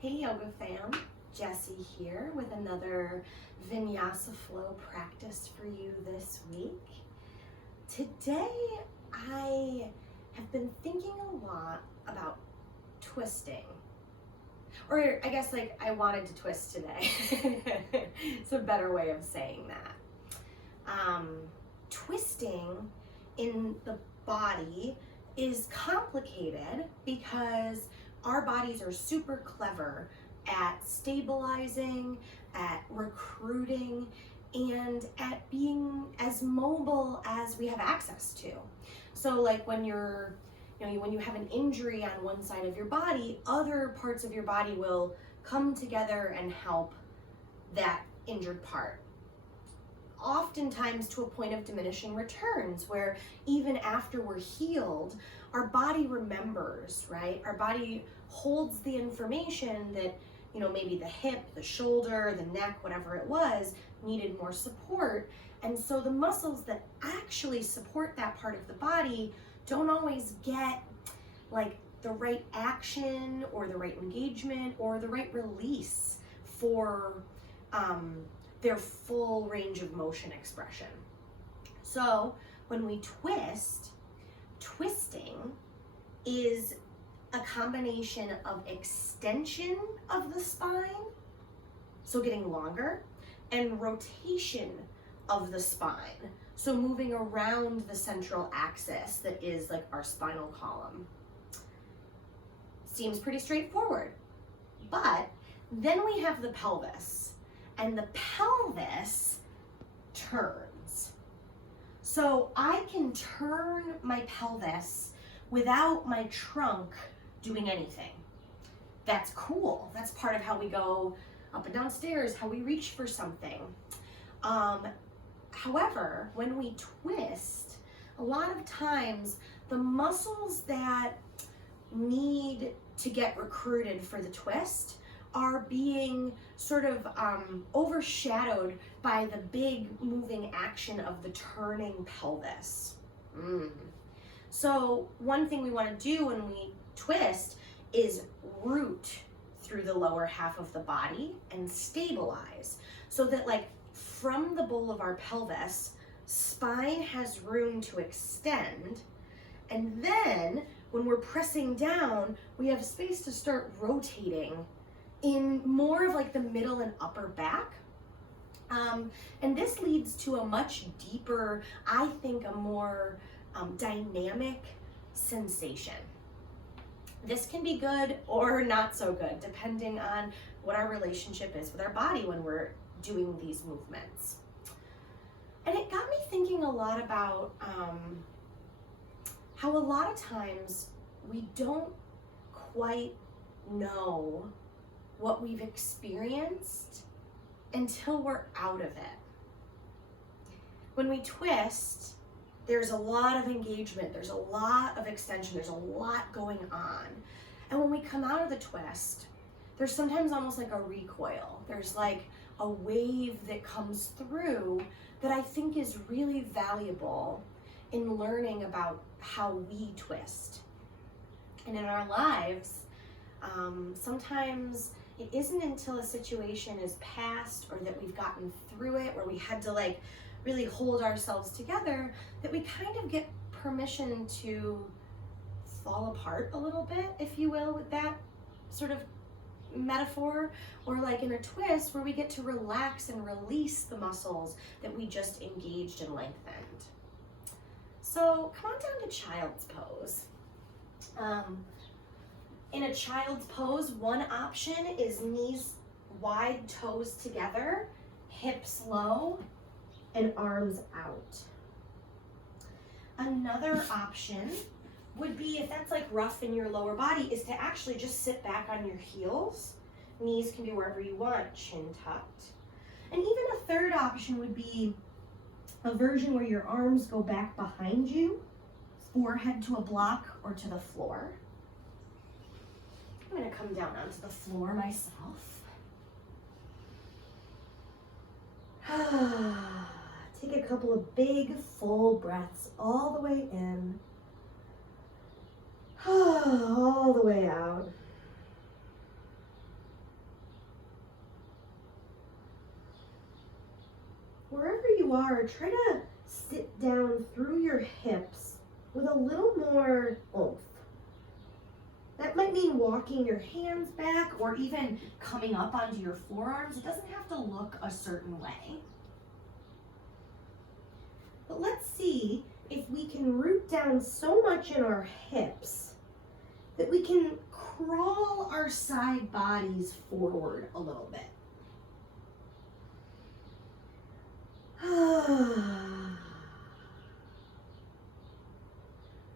Hey Yoga fam, Jessie here with another vinyasa flow practice for you this week. Today I have been thinking a lot about twisting. Or I guess I wanted to twist today. It's a better way of saying that. Twisting in the body is complicated because our bodies are super clever at stabilizing, at recruiting, and at being as mobile as we have access to. So when when you have an injury on one side of your body, other parts of your body will come together and help that injured part. Oftentimes to a point of diminishing returns, where even after we're healed, our body remembers, right? Our body holds the information that, maybe the hip, the shoulder, the neck, whatever it was, needed more support. And so the muscles that actually support that part of the body don't always get the right action or the right engagement or the right release for their full range of motion expression. So when we twist, twisting is a combination of extension of the spine, so getting longer, and rotation of the spine, so moving around the central axis that is our spinal column. Seems pretty straightforward, but then we have the pelvis, and the pelvis turns. So I can turn my pelvis without my trunk doing anything. That's cool. That's part of how we go up and down stairs, how we reach for something. However, when we twist, a lot of times the muscles that need to get recruited for the twist are being sort of overshadowed by the big moving action of the turning pelvis. So one thing we want to do when we twist is root through the lower half of the body and stabilize, so that from the bowl of our pelvis, spine has room to extend, and then when we're pressing down, we have space to start rotating in more of the middle and upper back. And this leads to a much deeper, I think a more dynamic sensation. This can be good or not so good, depending on what our relationship is with our body when we're doing these movements. And it got me thinking a lot about how a lot of times we don't quite know what we've experienced until we're out of it. When we twist, there's a lot of engagement, there's a lot of extension, there's a lot going on. And when we come out of the twist, there's sometimes almost a recoil. There's a wave that comes through that I think is really valuable in learning about how we twist. And in our lives, sometimes it isn't until a situation is past or that we've gotten through it, where we had to really hold ourselves together, that we kind of get permission to fall apart a little bit, if you will, with that sort of metaphor, or in a twist where we get to relax and release the muscles that we just engaged and lengthened. So come on down to child's pose. In a child's pose, one option is knees wide, toes together, hips low, and arms out. Another option would be, if that's rough in your lower body, is to actually just sit back on your heels. Knees can be wherever you want, chin tucked. And even a third option would be a version where your arms go back behind you, forehead to a block or to the floor. I'm going to come down onto the floor myself. Take a couple of big, full breaths all the way in, all the way out. wherever you are, try to sit down through your hips with a little more oomph. That might mean walking your hands back or even coming up onto your forearms. It doesn't have to look a certain way. But let's see if we can root down so much in our hips that we can crawl our side bodies forward a little bit.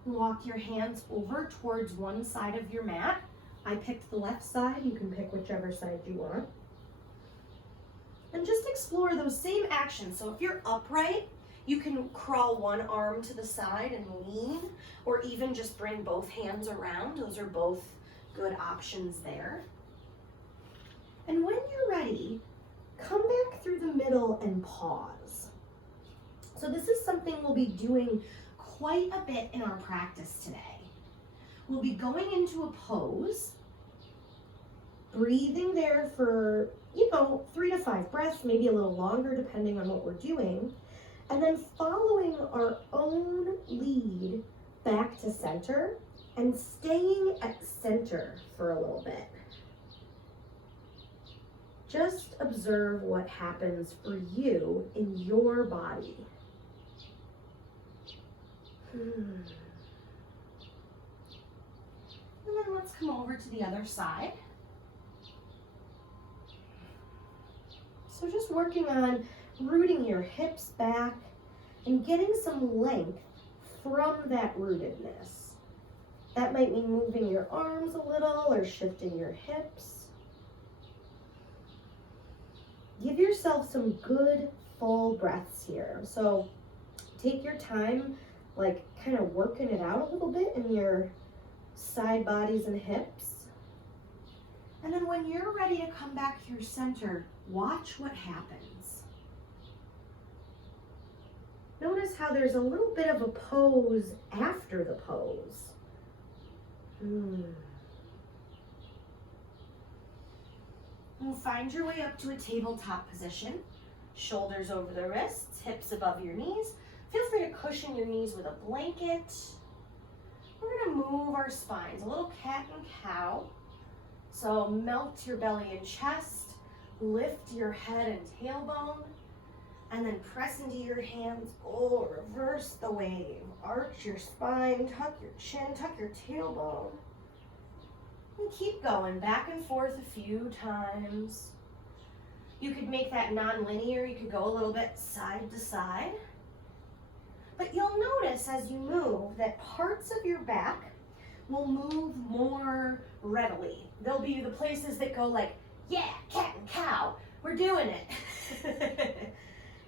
Walk your hands over towards one side of your mat. I picked the left side. You can pick whichever side you want. And just explore those same actions. So if you're upright, you can crawl one arm to the side and lean, or even just bring both hands around. Those are both good options there. And when you're ready, come back through the middle and pause. So this is something we'll be doing quite a bit in our practice today. We'll be going into a pose, breathing there for, 3 to 5 breaths, maybe a little longer depending on what we're doing, and then following our own lead back to center and staying at center for a little bit. Just observe what happens for you in your body. And then let's come over to the other side. So just working on rooting your hips back and getting some length from that rootedness. That might mean moving your arms a little or shifting your hips. Give yourself some good full breaths here. So take your time, like kind of working it out a little bit in your side bodies and hips. And then when you're ready to come back through center, watch what happens. Notice how there's a little bit of a pose after the pose. And find your way up to a tabletop position. Shoulders over the wrists, hips above your knees. Feel free to cushion your knees with a blanket. We're gonna move our spines, a little cat and cow. So melt your belly and chest, lift your head and tailbone, and then press into your hands. Reverse the wave. Arch your spine, tuck your chin, tuck your tailbone. And keep going back and forth a few times. You could make that non-linear. You could go a little bit side to side. But you'll notice as you move that parts of your back will move more readily. There'll be the places that go like, yeah, cat and cow, we're doing it.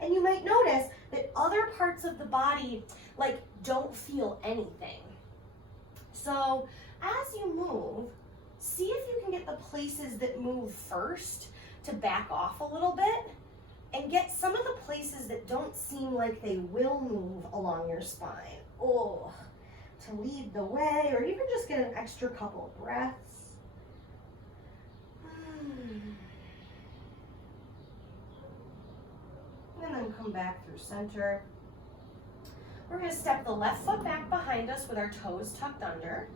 And you might notice that other parts of the body like don't feel anything. So as you move, see if you can get the places that move first to back off a little bit and get some of the places that don't seem like they will move along your spine. To lead the way, or even just get an extra couple of breaths. And then come back through center. We're going to step the left foot back behind us with our toes tucked under.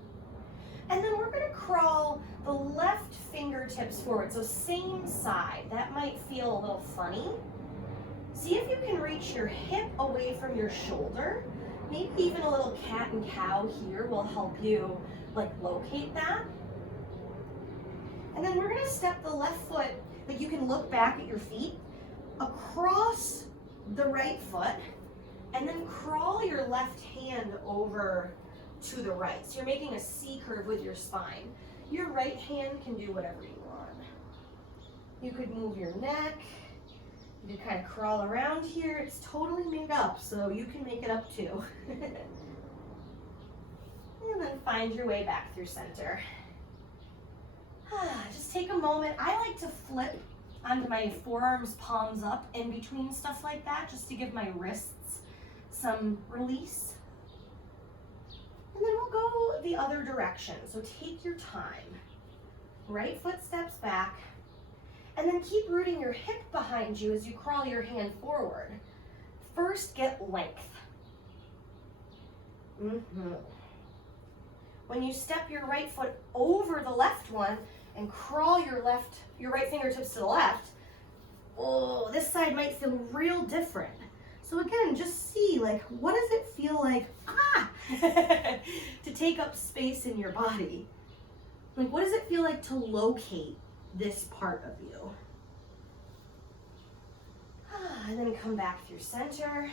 And then we're going to crawl the left fingertips forward, so same side. That might feel a little funny. See if you can reach your hip away from your shoulder. Maybe even a little cat and cow here will help you like locate that. And then we're going to step the left foot, but you can look back at your feet, across the right foot, and then crawl your left hand over to the right. So you're making a C curve with your spine. Your right hand can do whatever you want. You could move your neck. You could kind of crawl around here. It's totally made up, so you can make it up too. And then find your way back through center. Just take a moment. I like to flip onto my forearms, palms up in between stuff like that, just to give my wrists some release. And then we'll go the other direction. So take your time. Right foot steps back. And then keep rooting your hip behind you as you crawl your hand forward. first get length. When you step your right foot over the left one and crawl your right fingertips to the left, oh, this side might feel real different. So again, just see, like, what does it feel like, to take up space in your body? Like, what does it feel like to locate this part of you? And then come back through center.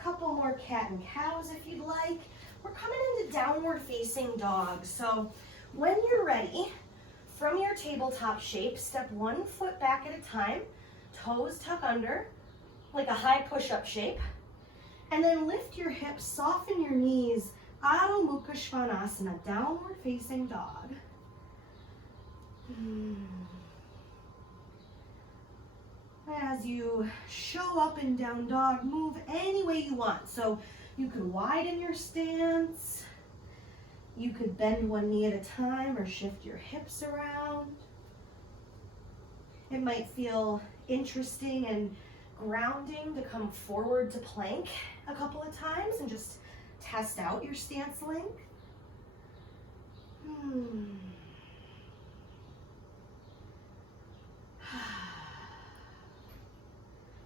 Couple more cat and cows if you'd like. We're coming into downward facing dog. So when you're ready, from your tabletop shape, step one foot back at a time, toes tuck under, like a high push-up shape. And then lift your hips, soften your knees, Adho Mukha Svanasana, downward facing dog. As you show up in down dog, move any way you want. So you could widen your stance, you could bend one knee at a time or shift your hips around. It might feel interesting and grounding to come forward to plank a couple of times and just test out your stance length.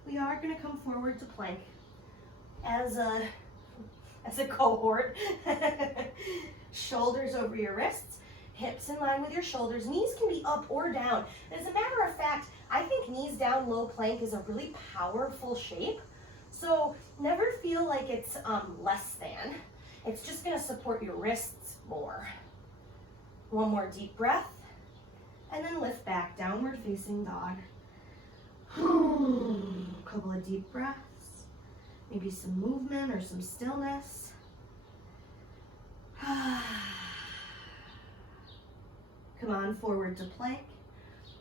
We are going to come forward to plank as a cohort. Shoulders over your wrists, hips in line with your shoulders. Knees can be up or down. As a matter of fact, I think knees down, low plank is a really powerful shape. So never feel like it's less than. It's just going to support your wrists more. One more deep breath, and then lift back, downward facing dog. Couple of deep breaths, maybe some movement or some stillness. Come on, forward to plank.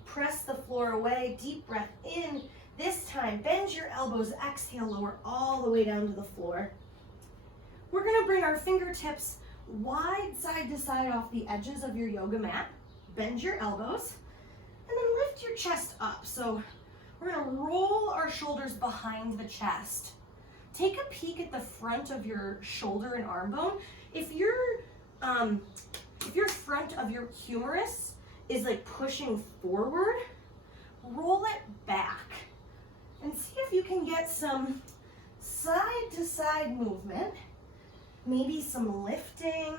Press the floor away, deep breath in. This time, bend your elbows, exhale, lower all the way down to the floor. We're gonna bring our fingertips wide side to side off the edges of your yoga mat. Bend your elbows, and then lift your chest up. So we're gonna roll our shoulders behind the chest. Take a peek at the front of your shoulder and arm bone. If your front of your humerus is like pushing forward, roll it back and see if you can get some side to side movement, maybe some lifting.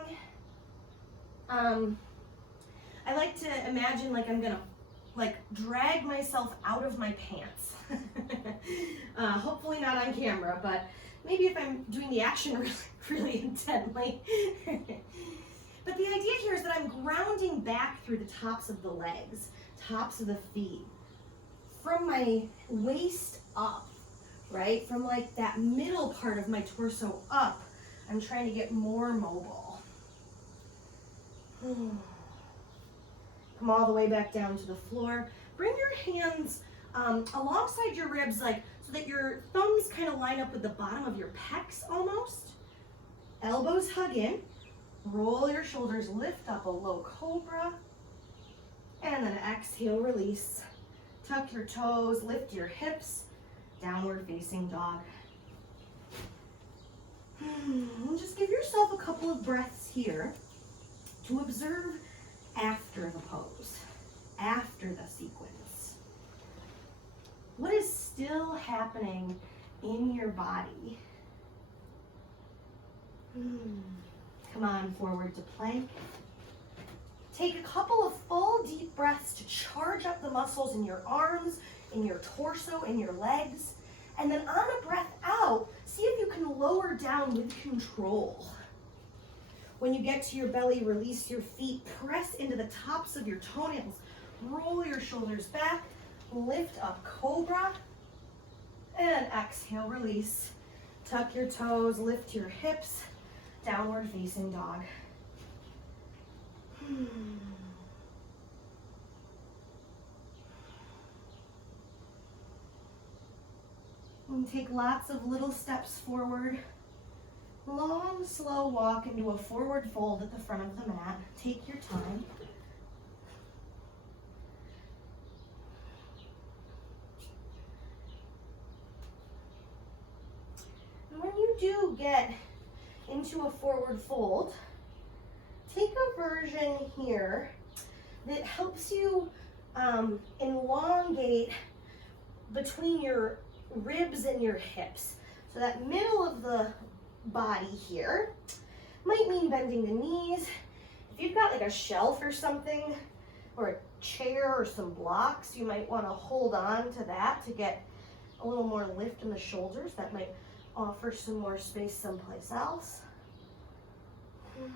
I like to imagine like I'm gonna drag myself out of my pants. Hopefully not on camera, but maybe if I'm doing the action really intently. But the idea here is that I'm grounding back through the tops of the legs, tops of the feet, from my waist up, right? From like that middle part of my torso up, I'm trying to get more mobile. Come all the way back down to the floor. Bring your hands alongside your ribs, like so that your thumbs kind of line up with the bottom of your pecs almost. Elbows hug in. Roll your shoulders, lift up a low cobra. And then exhale, release. Tuck your toes, lift your hips. Downward facing dog. Just give yourself a couple of breaths here to observe after the pose, after the sequence. What is still happening in your body? Come on, forward to plank. Take a couple of full deep breaths to charge up the muscles in your arms, in your torso, in your legs. And then on a breath out, see if you can lower down with control. When you get to your belly, release your feet, press into the tops of your toenails, roll your shoulders back, lift up cobra, and exhale, release. Tuck your toes, lift your hips, downward facing dog. And take lots of little steps forward. Long, slow walk into a forward fold at the front of the mat. Take your time. do get into a forward fold, take a version here that helps you elongate between your ribs and your hips. So that middle of the body here might mean bending the knees. If you've got like a shelf or something, or a chair or some blocks, you might want to hold on to that to get a little more lift in the shoulders. That might offer some more space someplace else. And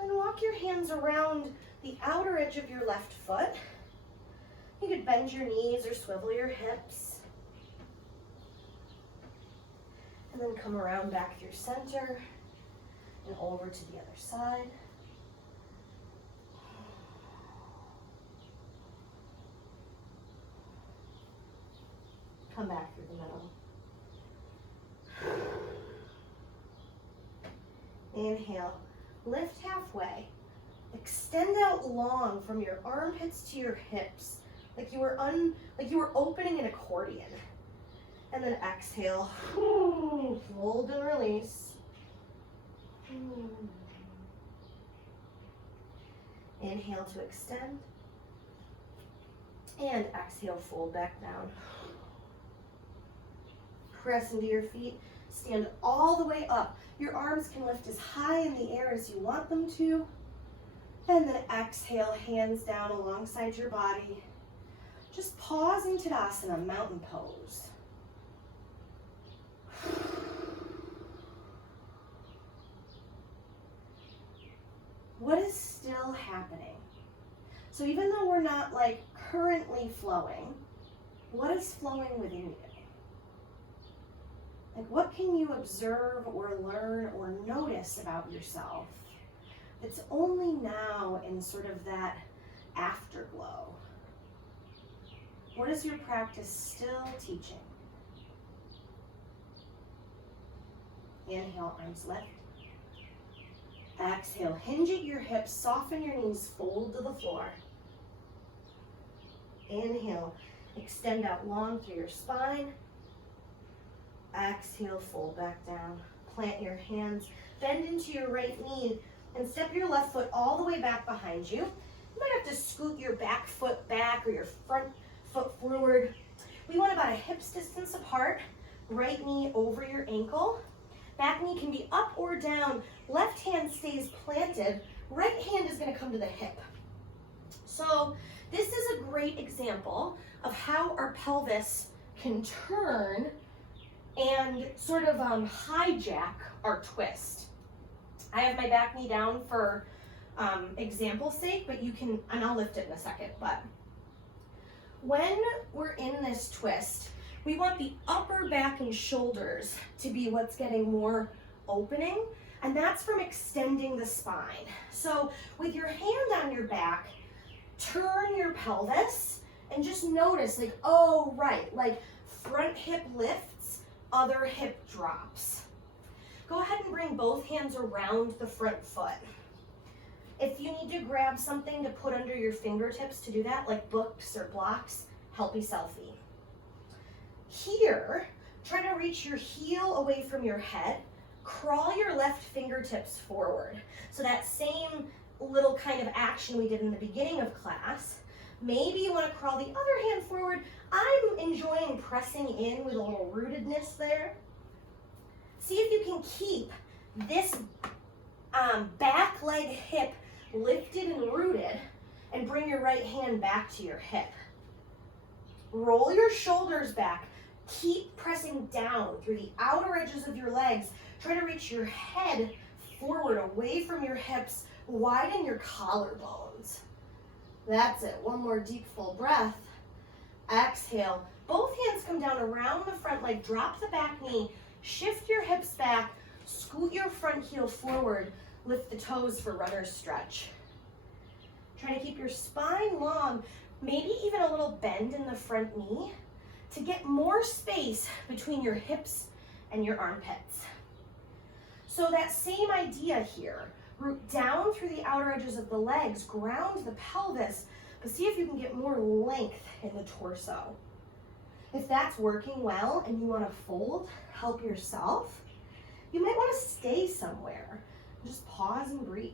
then walk your hands around the outer edge of your left foot. You could bend your knees or swivel your hips. And then come around back through center and over to the other side. Come back through the middle. Inhale, lift halfway. Extend out long from your armpits to your hips, like you were opening an accordion. And then exhale, fold and release. Inhale to extend. And exhale, fold back down. Press into your feet, stand all the way up. Your arms can lift as high in the air as you want them to. And then exhale, hands down alongside your body. Just pause in Tadasana, mountain pose. What is still happening? So even though we're not like currently flowing, what is flowing within you? Like what can you observe or learn or notice about yourself that's only now in sort of that afterglow? What is your practice still teaching? Inhale, arms lift. Exhale, hinge at your hips, soften your knees, fold to the floor. Inhale, extend out long through your spine. Exhale, fold back down. Plant your hands, bend into your right knee, and step your left foot all the way back behind you. You might have to scoot your back foot back or your front foot forward. We want about a hip's distance apart. Right knee over your ankle. Back knee can be up or down. Left hand stays planted. Right hand is going to come to the hip. So this is a great example of how our pelvis can turn and sort of hijack our twist. I have my back knee down for example's sake, but you can, and I'll lift it in a second, but when we're in this twist, we want the upper back and shoulders to be what's getting more opening, and that's from extending the spine. So with your hand on your back, turn your pelvis and just notice like, oh, right, like front hip lifts, other hip drops. Go ahead and bring both hands around the front foot. If you need to grab something to put under your fingertips to do that, like books or blocks, help me selfie. Here, try to reach your heel away from your head. Crawl your left fingertips forward. So that same little kind of action we did in the beginning of class. Maybe you want to crawl the other hand forward. I'm enjoying pressing in with a little rootedness there. See if you can keep this back leg hip lifted and rooted, and bring your right hand back to your hip. Roll your shoulders back. Keep pressing down through the outer edges of your legs. Try to reach your head forward away from your hips. Widen your collarbones. That's it. One more deep, full breath. Exhale. Both hands come down around the front leg. Drop the back knee. Shift your hips back. Scoot your front heel forward. Lift the toes for runner's stretch. Try to keep your spine long. Maybe even a little bend in the front knee to get more space between your hips and your armpits. So that same idea here. Root down through the outer edges of the legs. Ground the pelvis. but see if you can get more length in the torso. If that's working well and you want to fold, help yourself, you might want to stay somewhere. Just pause and breathe.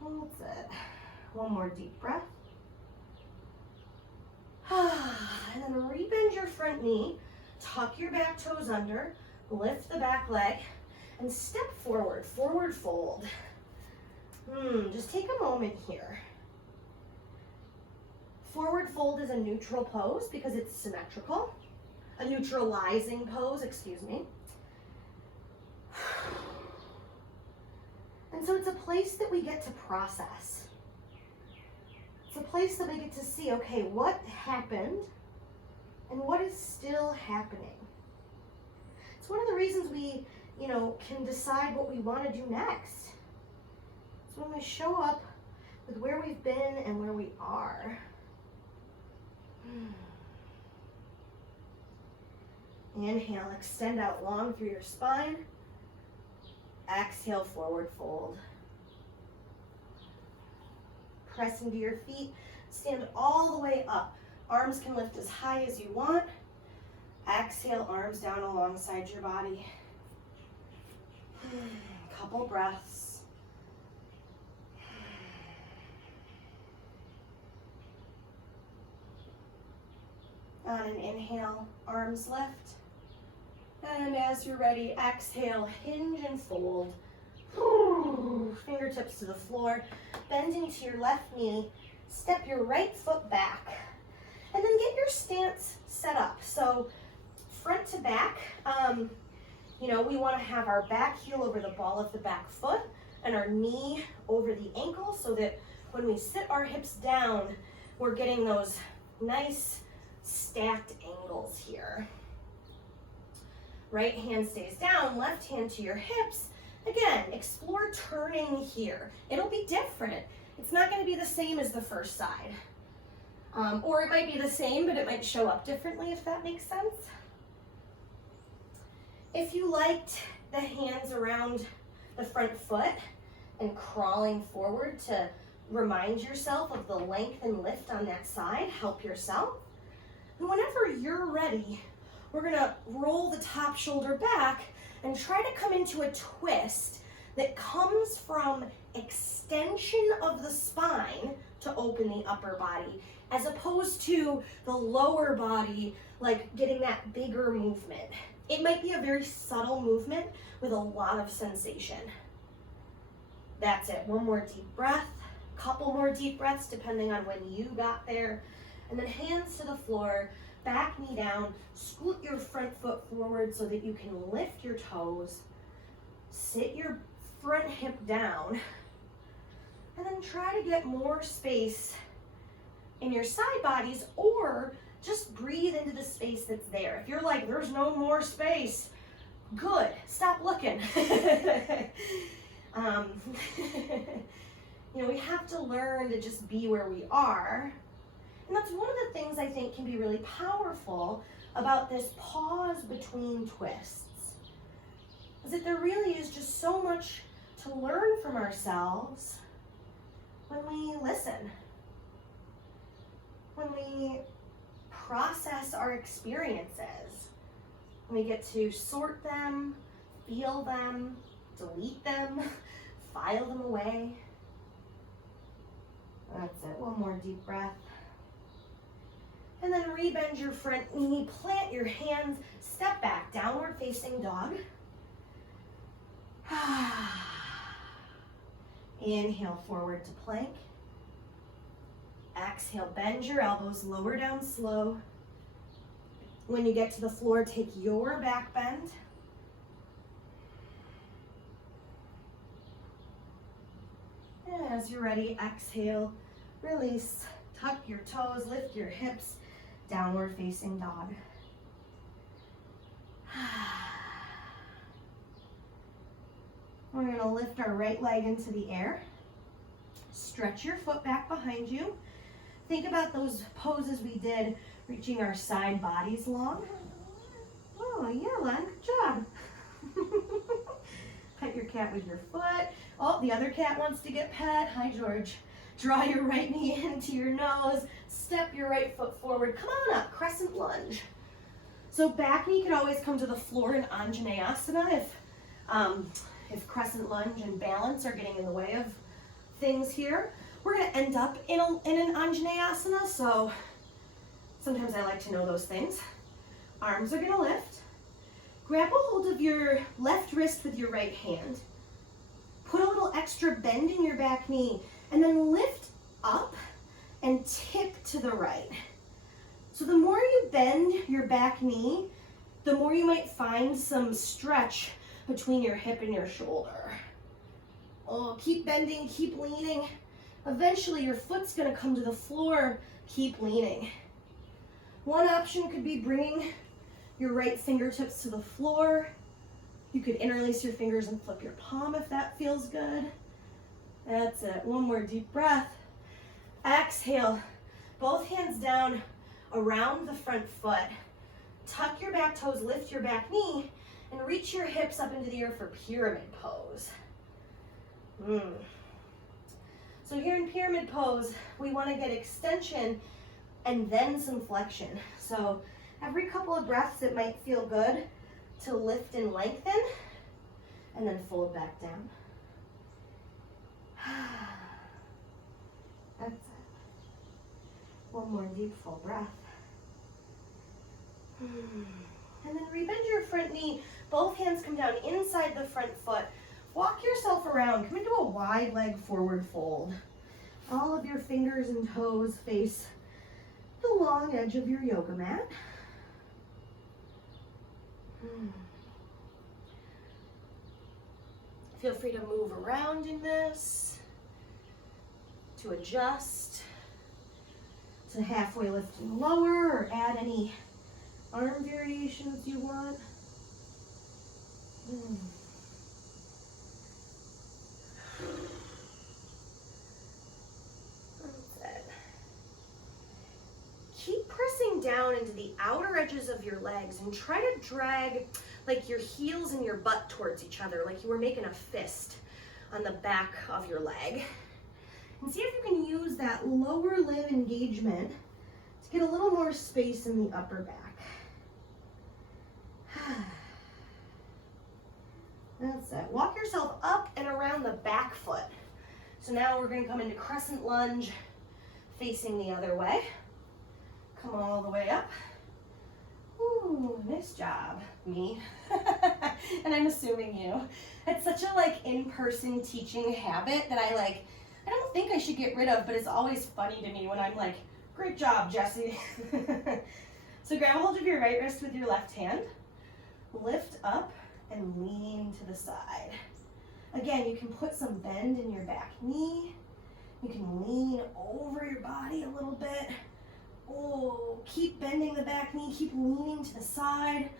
That's it. One more deep breath. And then rebend your front knee, tuck your back toes under, lift the back leg, and step forward, forward fold. Just take a moment here. Forward fold is a neutral pose because it's symmetrical. A neutralizing pose, excuse me. And so it's a place that we get to process. It's a place that we get to see, okay, what happened and what is still happening. It's one of the reasons we, can decide what we want to do next. It's when we show up with where we've been and where we are. Inhale, extend out long through your spine. Exhale, forward fold. Press into your feet. Stand all the way up. Arms can lift as high as you want. Exhale, arms down alongside your body. Couple breaths. On an inhale, arms lift. And as you're ready, exhale, hinge and fold. Fingertips to the floor. Bend into your left knee. Step your right foot back. And then get your stance set up. So front to back, we want to have our back heel over the ball of the back foot and our knee over the ankle so that when we sit our hips down, we're getting those nice stacked angles here. Right hand stays down, left hand to your hips. Again, explore turning here. It'll be different. It's not going to be the same as the first side. Or it might be the same, but it might show up differently, if that makes sense. If you liked the hands around the front foot and crawling forward to remind yourself of the length and lift on that side, help yourself. And whenever you're ready, we're gonna roll the top shoulder back and try to come into a twist that comes from extension of the spine to open the upper body, as opposed to the lower body, like getting that bigger movement. It might be a very subtle movement with a lot of sensation. That's it. One more deep breath, couple more deep breaths depending on when you got there. And then hands to the floor, back knee down, scoot your front foot forward so that you can lift your toes, sit your front hip down, and then try to get more space in your side bodies, or just breathe into the space that's there. If you're like, there's no more space, good, stop looking. We have to learn to just be where we are. And that's one of the things I think can be really powerful about this pause between twists, is that there really is just so much to learn from ourselves when we listen, when we process our experiences, when we get to sort them, feel them, delete them, file them away. That's it. One more deep breath. And then rebend your front knee, plant your hands, step back, downward facing dog. Inhale, forward to plank. Exhale, bend your elbows, lower down slow. When you get to the floor, take your back bend. And as you're ready, exhale, release, tuck your toes, lift your hips, downward facing dog. We're going to lift our right leg into the air. Stretch your foot back behind you. Think about those poses we did, reaching our side bodies long. Oh, yeah, Len, good job. Pet your cat with your foot. Oh, the other cat wants to get pet. Hi, George. Draw your right knee into your nose, step your right foot forward. Come on up, Crescent Lunge. So back knee can always come to the floor in Anjaneyasana if Crescent Lunge and balance are getting in the way of things here. We're gonna end up in an Anjaneyasana, so sometimes I like to know those things. Arms are gonna lift. Grab a hold of your left wrist with your right hand. Put a little extra bend in your back knee, and then lift up and tip to the right. So the more you bend your back knee, the more you might find some stretch between your hip and your shoulder. Oh, keep bending, keep leaning. Eventually your foot's gonna come to the floor, keep leaning. One option could be bringing your right fingertips to the floor. You could interlace your fingers and flip your palm if that feels good. That's it. One more deep breath. Exhale. Both hands down around the front foot. Tuck your back toes, lift your back knee, and reach your hips up into the air for pyramid pose. So here in pyramid pose, we want to get extension and then some flexion. So every couple of breaths, it might feel good to lift and lengthen, and then fold back down. That's it. One more deep, full breath. And then rebend your front knee. Both hands come down inside the front foot. Walk yourself around. Come into a wide leg forward fold. All of your fingers and toes face the long edge of your yoga mat. Feel free to move around in this, to adjust to halfway lift and lower, or add any arm variations you want. That's it. Keep pressing down into the outer edges of your legs and try to drag like your heels and your butt towards each other, like you were making a fist on the back of your leg. And see if you can use that lower limb engagement to get a little more space in the upper back. That's it. Walk yourself up and around the back foot. So now we're going to come into Crescent Lunge, facing the other way. Come all the way up. Ooh, nice job, me. And I'm assuming you. It's such a in-person teaching habit that I don't think I should get rid of, but it's always funny to me when I'm like, great job, Jessie. So grab a hold of your right wrist with your left hand. Lift up and lean to the side. Again, you can put some bend in your back knee. You can lean over your body a little bit. Oh, keep bending the back knee, keep leaning to the side,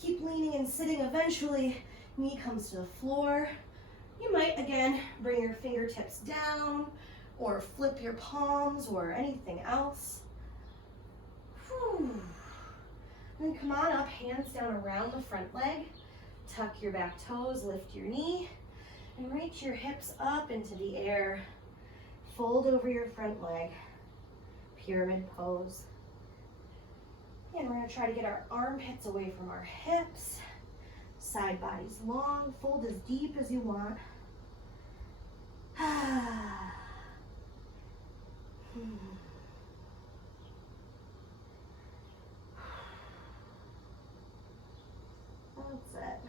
keep leaning and sitting. Eventually, knee comes to the floor. You might, again, bring your fingertips down or flip your palms or anything else. Whew. And then come on up, hands down around the front leg. Tuck your back toes, lift your knee, and reach your hips up into the air. Fold over your front leg. Pyramid pose. And we're going to try to get our armpits away from our hips. Side body's long. Fold as deep as you want. That's it.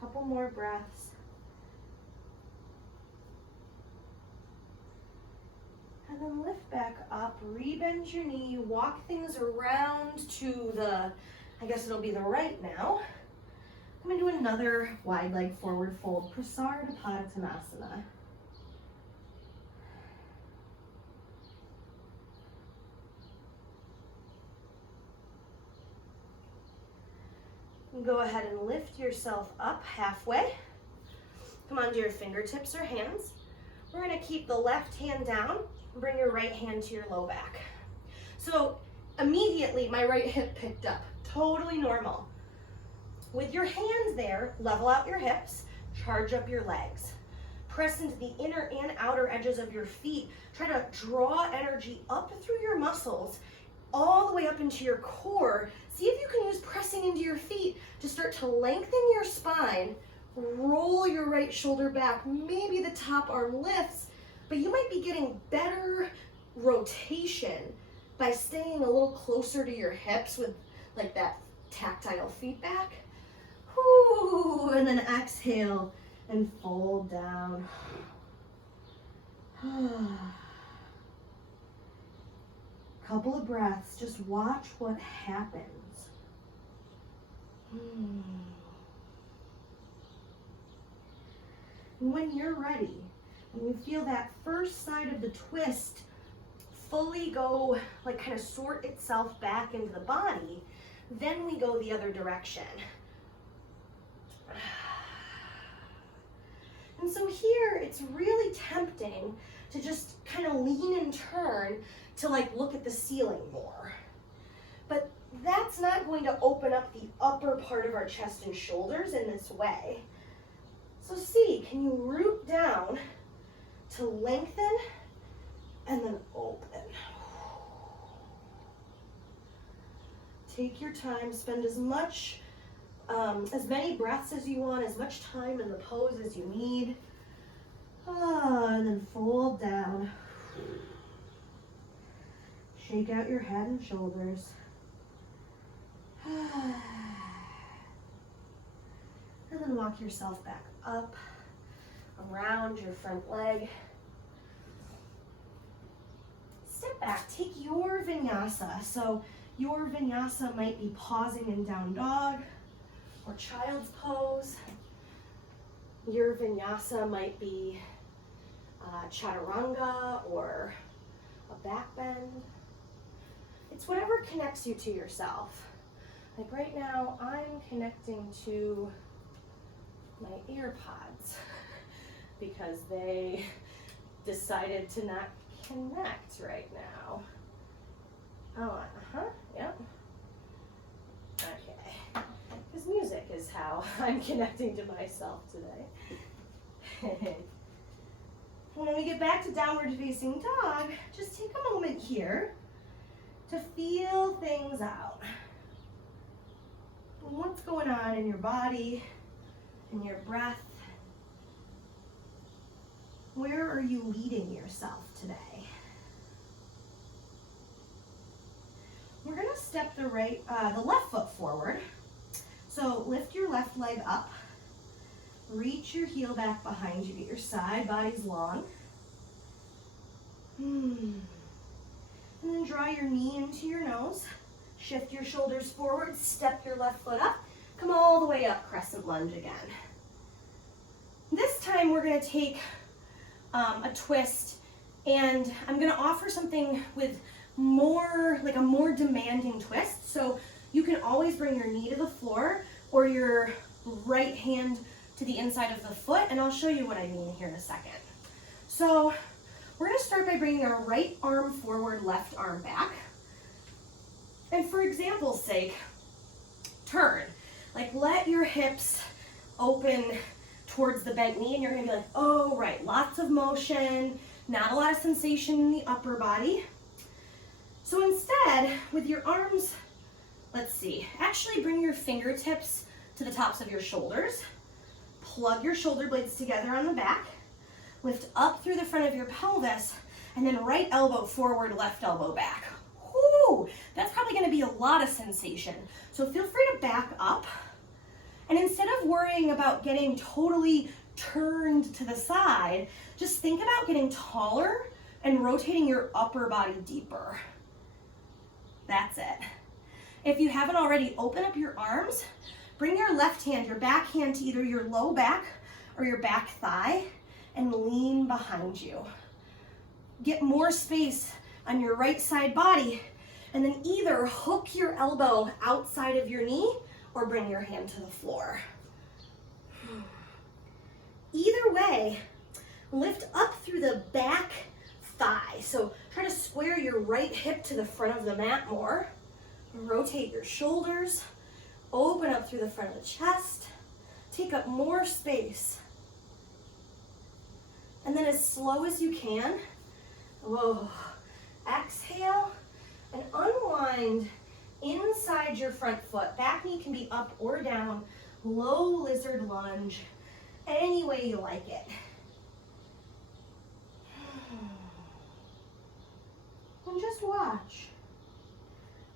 Couple more breaths. And then lift back up, rebend your knee, walk things around to the, I guess it'll be the right now. Come into another wide leg forward fold, Prasar to Patamasana. Go ahead and lift yourself up halfway. Come onto your fingertips or hands. We're going to keep the left hand down. Bring your right hand to your low back. So immediately my right hip picked up, totally normal. With your hands there, level out your hips, charge up your legs. Press into the inner and outer edges of your feet. Try to draw energy up through your muscles, all the way up into your core. See if you can use pressing into your feet to start to lengthen your spine. Roll your right shoulder back. Maybe the top arm lifts, but you might be getting better rotation by staying a little closer to your hips with like that tactile feedback. Whew, and then exhale and fold down. Couple of breaths, just watch what happens. And when you're ready, when you feel that first side of the twist fully go, like kind of sort itself back into the body, then we go the other direction. And so here, it's really tempting to just kind of lean and turn to like look at the ceiling more. But that's not going to open up the upper part of our chest and shoulders in this way. So see, can you root down to lengthen and then open? Take your time, spend as many breaths as you want, as much time in the pose as you need. And then fold down. Shake out your head and shoulders. And then walk yourself back up, around your front leg. Step back, take your vinyasa. So your vinyasa might be pausing in down dog or child's pose. Your vinyasa might be chaturanga or a back bend. It's whatever connects you to yourself. Like right now, I'm connecting to my ear pods because they decided to not connect right now. Oh, yep. Okay. Because music is how I'm connecting to myself today. When we get back to downward facing dog, just take a moment here to feel things out. What's going on in your body, in your breath? Where are you leading yourself today? We're gonna step the left foot forward. So lift your left leg up. Reach your heel back behind you. Get your side body's long. And then draw your knee into your nose. Shift your shoulders forward. Step your left foot up. Come all the way up, Crescent Lunge again. This time we're going to take a twist, and I'm going to offer something with a more demanding twist. So you can always bring your knee to the floor or your right hand to the inside of the foot, and I'll show you what I mean here in a second. So we're going to start by bringing our right arm forward, left arm back. And for example's sake, turn. Like let your hips open towards the bent knee, and you're going to be like, oh, right, lots of motion, not a lot of sensation in the upper body. So instead, with your arms, let's see, actually bring your fingertips to the tops of your shoulders. Plug your shoulder blades together on the back. Lift up through the front of your pelvis, and then right elbow forward, left elbow back. Whoo, that's probably going to be a lot of sensation. So feel free to back up. And instead of worrying about getting totally turned to the side, just think about getting taller and rotating your upper body deeper. That's it. If you haven't already, open up your arms. Bring your left hand, your back hand, to either your low back or your back thigh and lean behind you. Get more space on your right side body, and then either hook your elbow outside of your knee or bring your hand to the floor. Either way, lift up through the back thigh. So try to square your right hip to the front of the mat more. Rotate your shoulders. Open up through the front of the chest. Take up more space. And then as slow as you can, whoa, exhale and unwind inside your front foot. Back knee can be up or down, low lizard lunge, any way you like it. And just watch.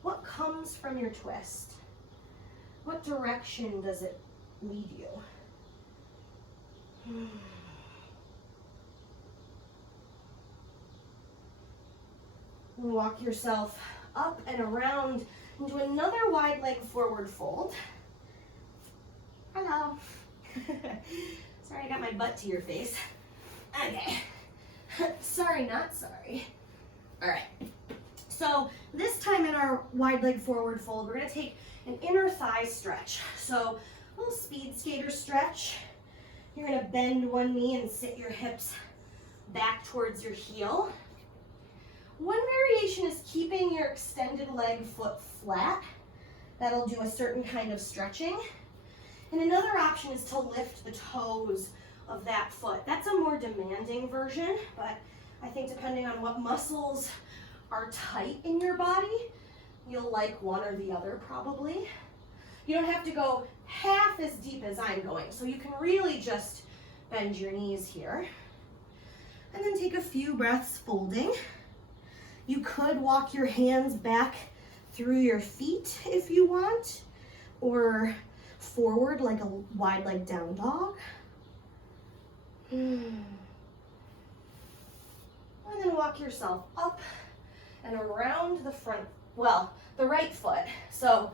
What comes from your twist? What direction does it lead you? Walk yourself up and around into another wide leg forward fold. Hello. Sorry, I got my butt to your face. Okay. Sorry, not sorry. All right. So this time in our wide leg forward fold, we're going to take an inner thigh stretch. So a little speed skater stretch. You're going to bend one knee and sit your hips back towards your heel. One variation is keeping your extended leg foot flat. That'll do a certain kind of stretching. And another option is to lift the toes of that foot. That's a more demanding version, but I think depending on what muscles are tight in your body, you'll like one or the other probably. You don't have to go half as deep as I'm going, so you can really just bend your knees here. And then take a few breaths folding. You could walk your hands back through your feet if you want, or forward like a wide leg down dog. And then walk yourself up and around the front, well, the right foot. So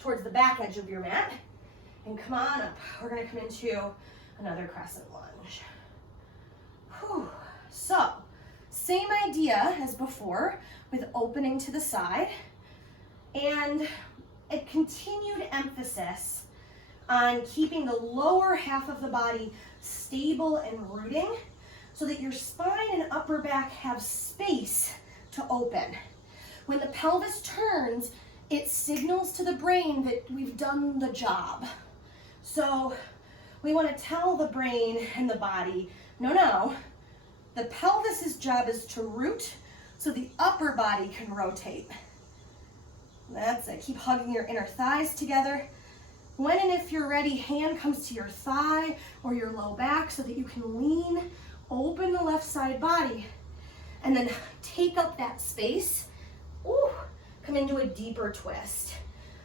towards the back edge of your mat, and come on up. We're gonna come into another crescent lunge. Whew. So, same idea as before with opening to the side and a continued emphasis on keeping the lower half of the body stable and rooting so that your spine and upper back have space to open. When the pelvis turns, it signals to the brain that we've done the job. So we want to tell the brain and the body, no, the pelvis's job is to root so the upper body can rotate. That's it. Keep hugging your inner thighs together. When and if you're ready, hand comes to your thigh or your low back so that you can lean, open the left side body, and then take up that space. Ooh, come into a deeper twist.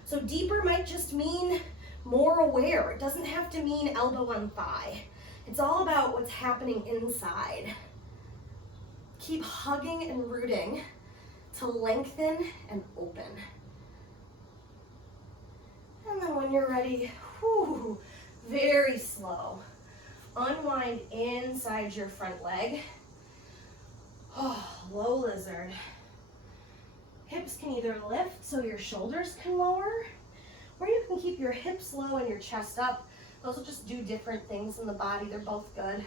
So deeper might just mean more aware. It doesn't have to mean elbow on thigh. It's all about what's happening inside. Keep hugging and rooting to lengthen and open. And then when you're ready, whew, very slow, unwind inside your front leg. Oh, low lizard. Hips can either lift so your shoulders can lower, or you can keep your hips low and your chest up. Those will just do different things in the body. They're both good.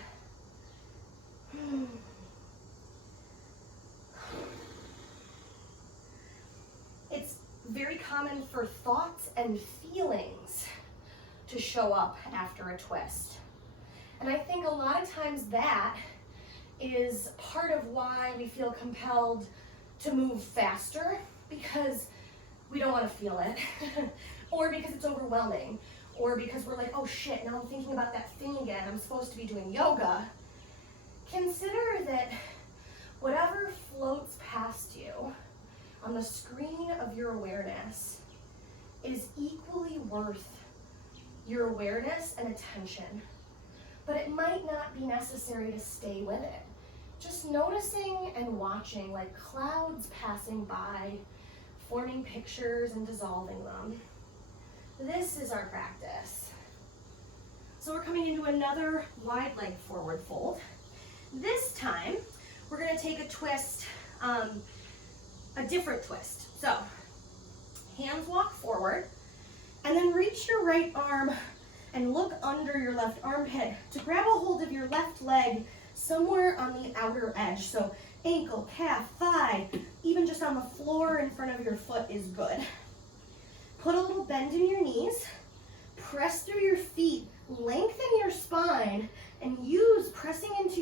It's very common for thoughts and feelings to show up after a twist. And I think a lot of times that is part of why we feel compelled to move faster, because we don't want to feel it, or because it's overwhelming, or because we're like, oh shit, now I'm thinking about that thing again, I'm supposed to be doing yoga. Consider that whatever floats past you on the screen of your awareness is equally worth your awareness and attention, but it might not be necessary to stay with it. Just noticing and watching, like clouds passing by, forming pictures and dissolving them. This is our practice. So we're coming into another wide leg forward fold. This time, we're gonna take a twist, a different twist. So, hands walk forward, and then reach your right arm and look under your left armpit to grab a hold of your left leg somewhere on the outer edge. So ankle, calf, thigh, even just on the floor in front of your foot is good. Put a little bend in your knees, press through your feet, lengthen your spine, and use pressing into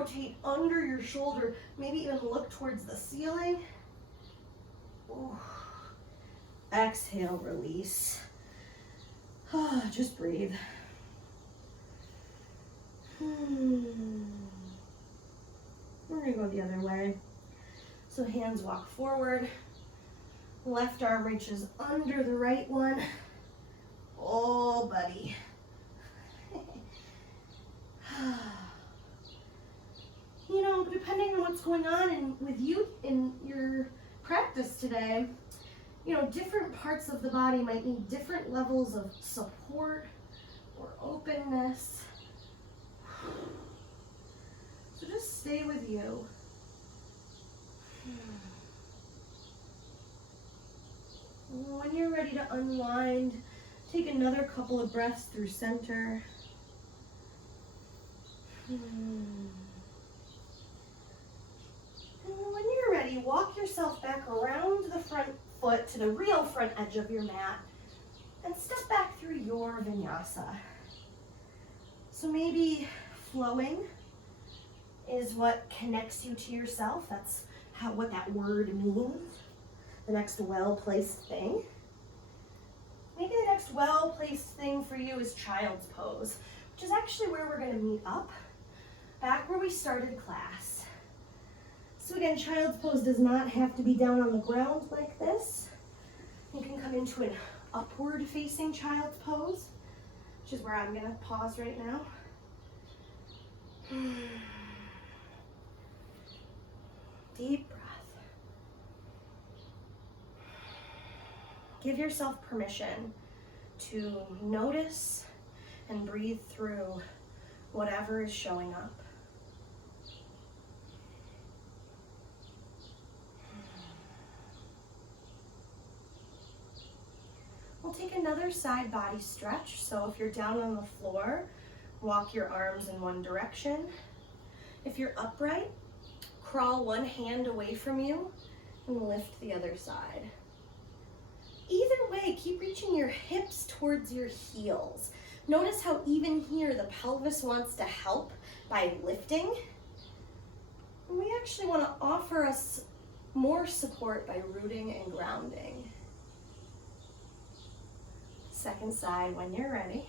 rotate under your shoulder, maybe even look towards the ceiling. Ooh. Exhale, release. Just breathe. We're gonna go the other way. So hands walk forward. Left arm reaches under the right one. Oh, buddy. You know, depending on what's going on with you in your practice today, you know, different parts of the body might need different levels of support or openness. So just stay with you. When you're ready to unwind, take another couple of breaths through center. And when you're ready, walk yourself back around the front foot to the real front edge of your mat and step back through your vinyasa. So maybe flowing is what connects you to yourself. That's what that word means. The next well-placed thing. Maybe the next well-placed thing for you is child's pose, which is actually where we're going to meet up, back where we started class. So again, child's pose does not have to be down on the ground like this. You can come into an upward facing child's pose, which is where I'm going to pause right now. Deep breath. Give yourself permission to notice and breathe through whatever is showing up. We'll take another side body stretch. So if you're down on the floor, walk your arms in one direction. If you're upright, crawl one hand away from you and lift the other side. Either way, keep reaching your hips towards your heels. Notice how even here the pelvis wants to help by lifting. And we actually want to offer us more support by rooting and grounding. Second side when you're ready.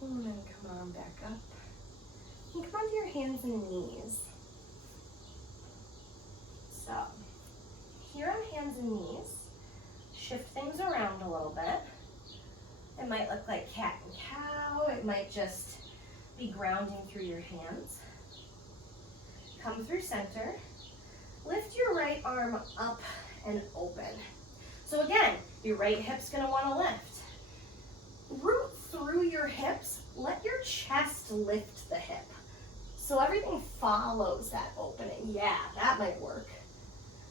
And then come on back up. And come onto your hands and knees. So, here on hands and knees, shift things around a little bit. It might look like cat and cow. It might just be grounding through your hands. Come through center. Lift your right arm up and open. So again, your right hip's gonna wanna lift. Root through your hips. Let your chest lift the hip. So everything follows that opening. Yeah, that might work.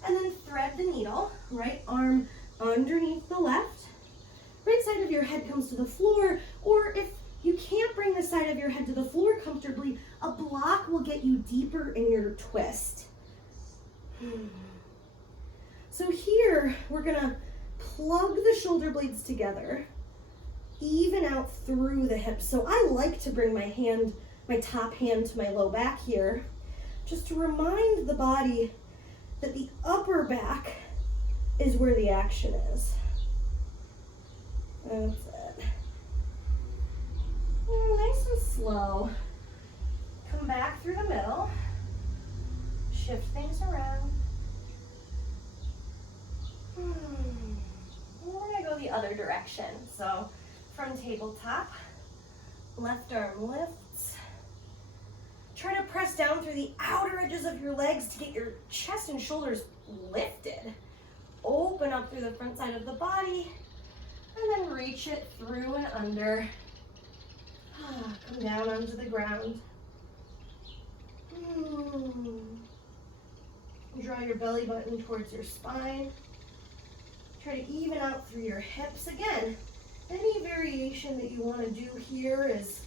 And then thread the needle. Right arm underneath the left. Right side of your head comes to the floor, or if you can't bring the side of your head to the floor comfortably, a block will get you deeper in your twist. So here, we're gonna plug the shoulder blades together, even out through the hips. So I like to bring my top hand to my low back here, just to remind the body that the upper back is where the action is. That's it. Nice and slow. Come back through the middle. Shift things around. We're gonna go the other direction. So from tabletop, left arm lifts. Try to press down through the outer edges of your legs to get your chest and shoulders lifted. Open up through the front side of the body, and then reach it through and under. Come down onto the ground. Draw your belly button towards your spine. Try to even out through your hips. Again, any variation that you want to do here is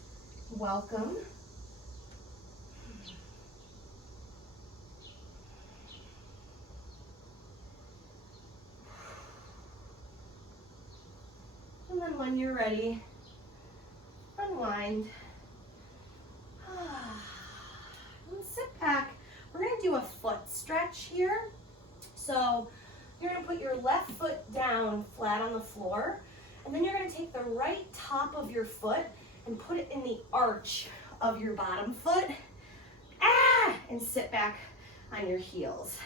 welcome. and when you're ready, unwind. And sit back. We're going to do a foot stretch here. So you're going to put your left foot down flat on the floor, and then you're going to take the right top of your foot and put it in the arch of your bottom foot, and sit back on your heels.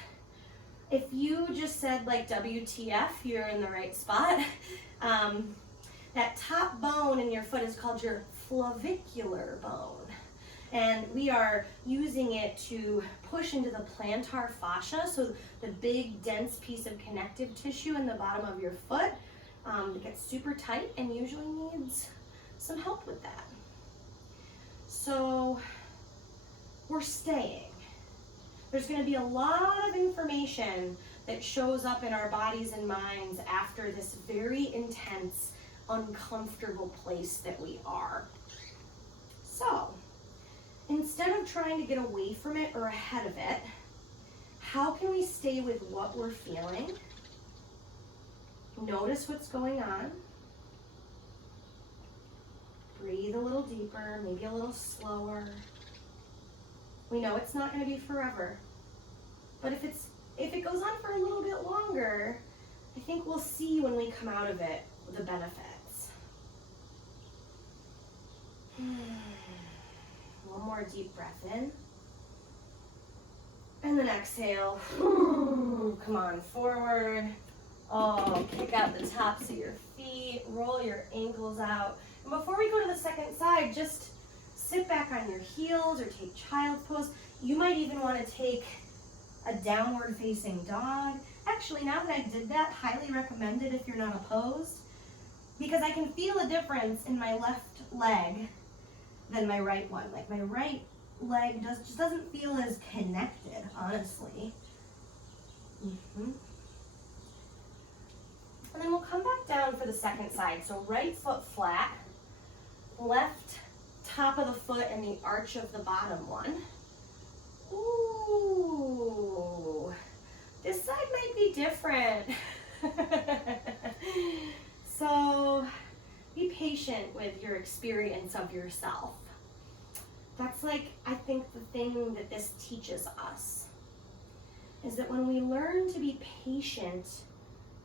If you just said like WTF, you're in the right spot. That top bone in your foot is called your clavicular bone. And we are using it to push into the plantar fascia, so the big dense piece of connective tissue in the bottom of your foot that gets super tight and usually needs some help with that. So we're staying. There's going to be a lot of information that shows up in our bodies and minds after this very intense, uncomfortable place that we are. So instead of trying to get away from it or ahead of it, how can we stay with what we're feeling? Notice what's going on. Breathe a little deeper, maybe a little slower. We know it's not going to be forever, but if it goes on for a little bit longer, I think we'll see when we come out of it the benefits. One more deep breath in. And then exhale. Come on, forward. Oh, kick out the tops of your feet. Roll your ankles out. And before we go to the second side, just sit back on your heels or take child's pose. You might even want to take a downward facing dog. Actually, now that I did that, highly recommend it if you're not opposed, because I can feel a difference in my left leg than my right one. Like my right leg just doesn't feel as connected, honestly. And then we'll come back down for the second side. So right foot flat, left top of the foot and the arch of the bottom one. Ooh, this side might be different. So be patient with your experience of yourself. That's like, I think the thing that this teaches us is that when we learn to be patient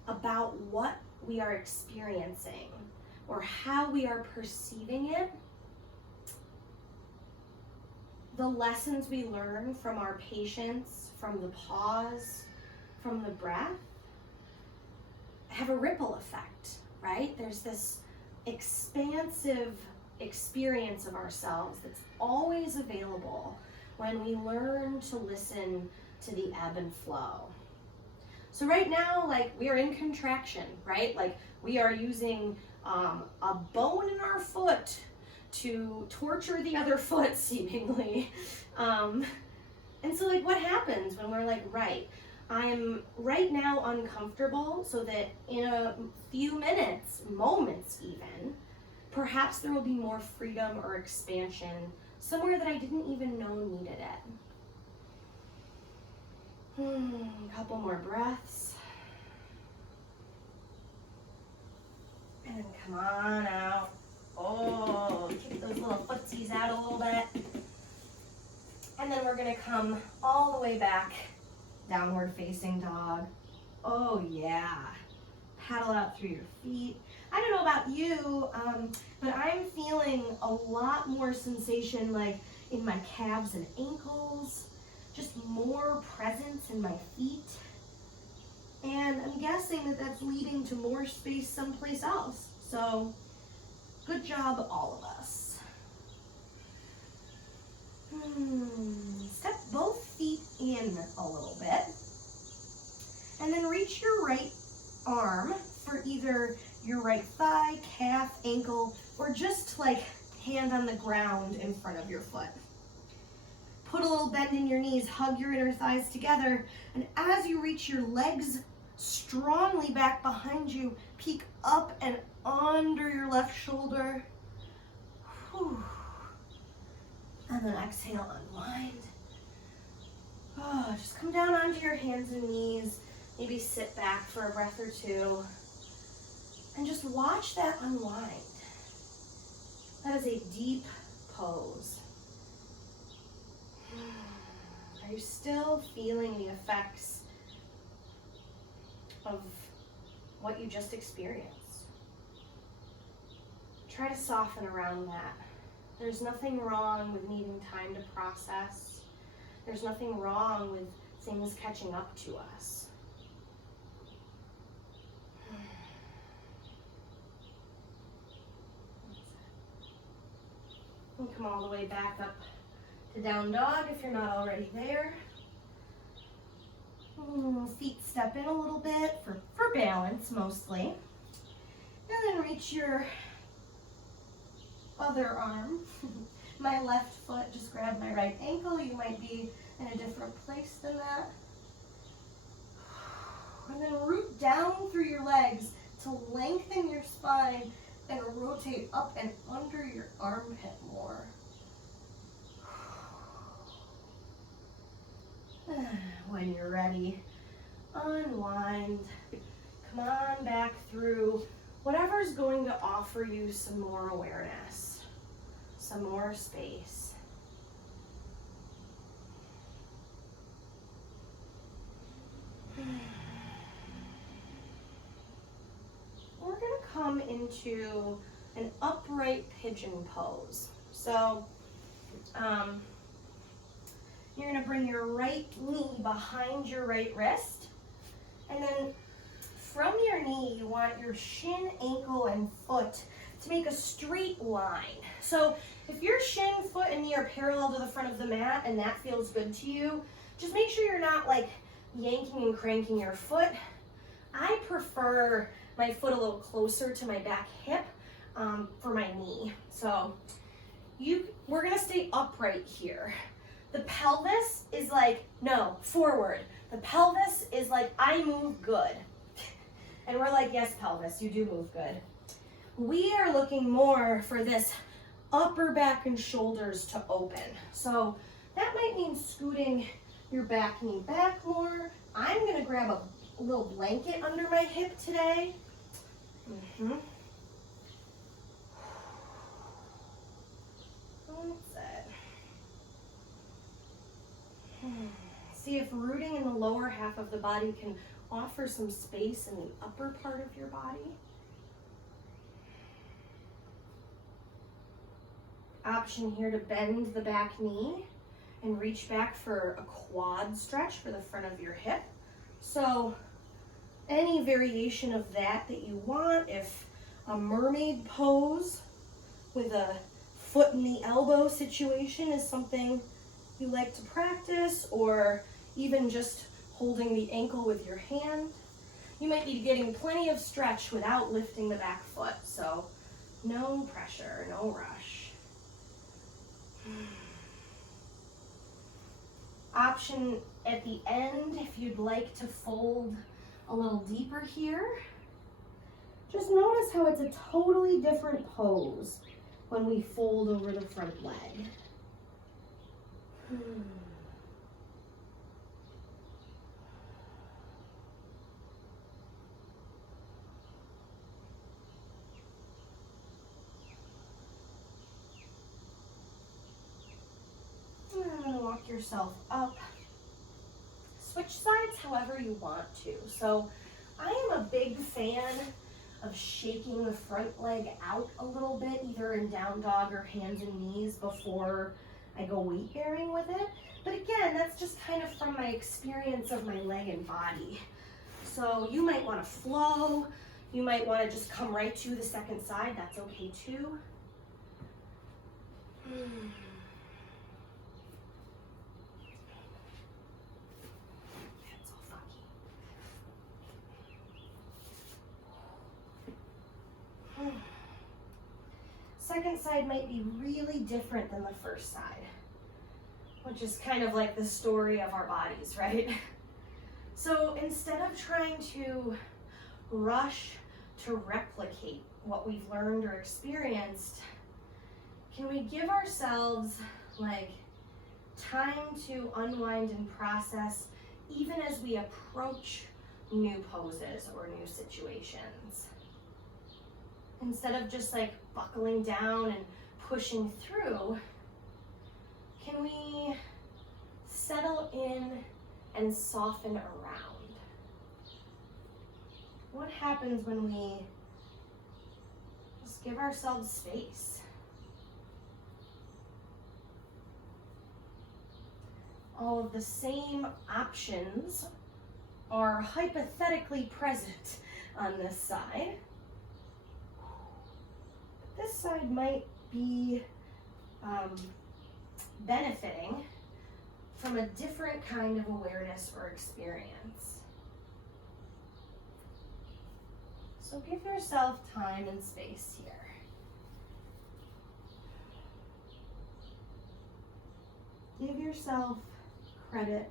about what we are experiencing or how we are perceiving it, the lessons we learn from our patience, from the pause, from the breath, have a ripple effect, right? There's this expansive experience of ourselves that's always available when we learn to listen to the ebb and flow. So right now, like, we are in contraction, right? Like, we are using a bone in our foot to torture the other foot, seemingly. And so, like, what happens when we're like, right, I am right now uncomfortable, so that in a few minutes, moments even, perhaps there will be more freedom or expansion somewhere that I didn't even know needed it. A couple more breaths. And then come on out. Oh, kick those little footsies out a little bit. And then we're gonna come all the way back, downward facing dog. Oh yeah. Paddle out through your feet. I don't know about you, but I'm feeling a lot more sensation like in my calves and ankles, just more presence in my feet. And I'm guessing that that's leading to more space someplace else. So good job, all of us. Step both feet in a little bit. And then reach your right arm for either your right thigh, calf, ankle, or just like hand on the ground in front of your foot. Put a little bend in your knees, hug your inner thighs together, and as you reach your legs strongly back behind you, peek up and under your left shoulder. Whew. And then exhale, unwind. Oh, just come down onto your hands and knees. Maybe sit back for a breath or two. And just watch that unwind. That is a deep pose. Are you still feeling the effects of what you just experienced? Try to soften around that. There's nothing wrong with needing time to process. There's nothing wrong with things catching up to us. And come all the way back up to down dog if you're not already there. Feet step in a little bit for balance mostly. And then reach your other arm. My left foot just grabbed my right ankle. You might be in a different place than that. And then root down through your legs to lengthen your spine and rotate up and under your armpit more. When you're ready, unwind. Come on back through whatever's going to offer you some more awareness, some more space. We're going to come into an upright pigeon pose. So you're going to bring your right knee behind your right wrist, and then from your knee, you want your shin, ankle, and foot to make a straight line. So if your shin, foot, and knee are parallel to the front of the mat and that feels good to you, just make sure you're not like yanking and cranking your foot. I prefer my foot a little closer to my back hip for my knee. So we're gonna stay upright here. The pelvis is like, no, forward. The pelvis is like, I move good. And we're like, yes, pelvis, you do move good. We are looking more for this upper back and shoulders to open. So that might mean scooting your back knee back more. I'm gonna grab a little blanket under my hip today. That's it. See if rooting in the lower half of the body can offer some space in the upper part of your body. Option here to bend the back knee and reach back for a quad stretch for the front of your hip. So any variation of that you want, if a mermaid pose with a foot in the elbow situation is something you like to practice, or even just holding the ankle with your hand, you might be getting plenty of stretch without lifting the back foot. So no pressure, no rush. Option at the end, if you'd like to fold a little deeper here, just notice how it's a totally different pose when we fold over the front leg. Walk yourself up. Switch sides however you want to. So I am a big fan of shaking the front leg out a little bit, either in down dog or hands and knees before I go weight bearing with it. But again, that's just kind of from my experience of my leg and body. So you might want to flow. You might want to just come right to the second side. That's okay too. Second side might be really different than the first side, which is kind of like the story of our bodies, right? So instead of trying to rush to replicate what we've learned or experienced, can we give ourselves like time to unwind and process even as we approach new poses or new situations? instead of just like buckling down and pushing through, can we settle in and soften around? What happens when we just give ourselves space? All of the same options are hypothetically present on this side. This side might be benefiting from a different kind of awareness or experience. So give yourself time and space here. Give yourself credit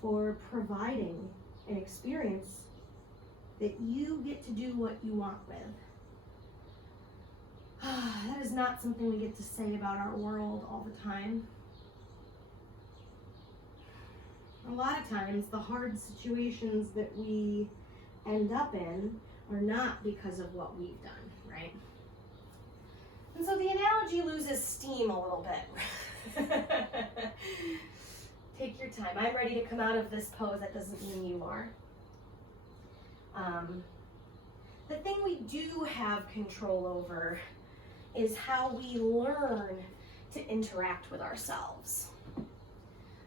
for providing an experience that you get to do what you want with. That is not something we get to say about our world all the time. A lot of times, the hard situations that we end up in are not because of what we've done, right? And so the analogy loses steam a little bit. Take your time. I'm ready to come out of this pose. That doesn't mean you are. The thing we do have control over is how we learn to interact with ourselves.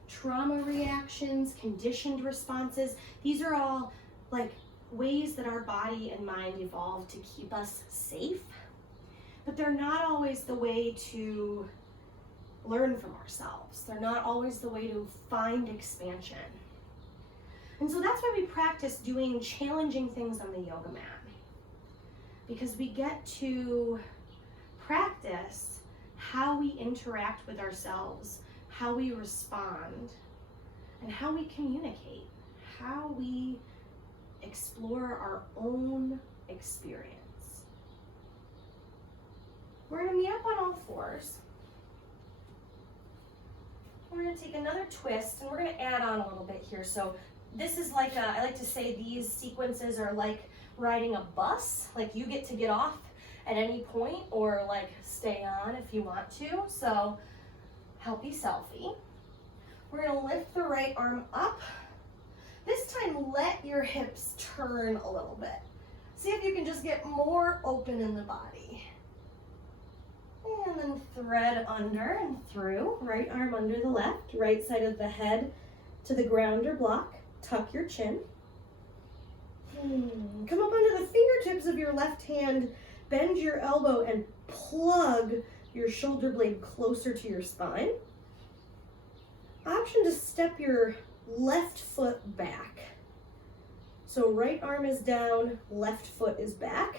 Trauma reactions, conditioned responses, these are all like ways that our body and mind evolved to keep us safe, but they're not always the way to learn from ourselves. They're not always the way to find expansion. And so that's why we practice doing challenging things on the yoga mat, because we get to practice how we interact with ourselves, how we respond, and how we communicate, how we explore our own experience. We're going to meet up on all fours. We're going to take another twist, and we're going to add on a little bit here. So this is like I like to say these sequences are like riding a bus. Like you get to get off at any point or like stay on if you want to. So healthy selfie. We're going to lift the right arm up. This time let your hips turn a little bit. See if you can just get more open in the body. And then thread under and through. Right arm under the left, right side of the head to the ground or block. Tuck your chin. Come up onto the fingertips of your left hand. Bend your elbow and plug your shoulder blade closer to your spine. Option to step your left foot back. So right arm is down, left foot is back.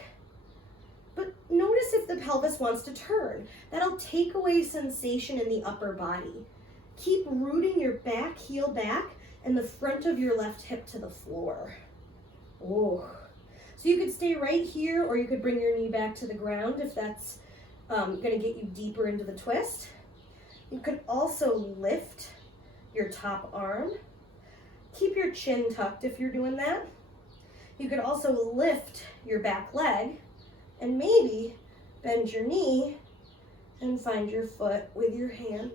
But notice if the pelvis wants to turn. That'll take away sensation in the upper body. Keep rooting your back heel back and the front of your left hip to the floor. Oh. So you could stay right here, or you could bring your knee back to the ground if that's going to get you deeper into the twist. You could also lift your top arm. Keep your chin tucked if you're doing that. You could also lift your back leg and maybe bend your knee and find your foot with your hand.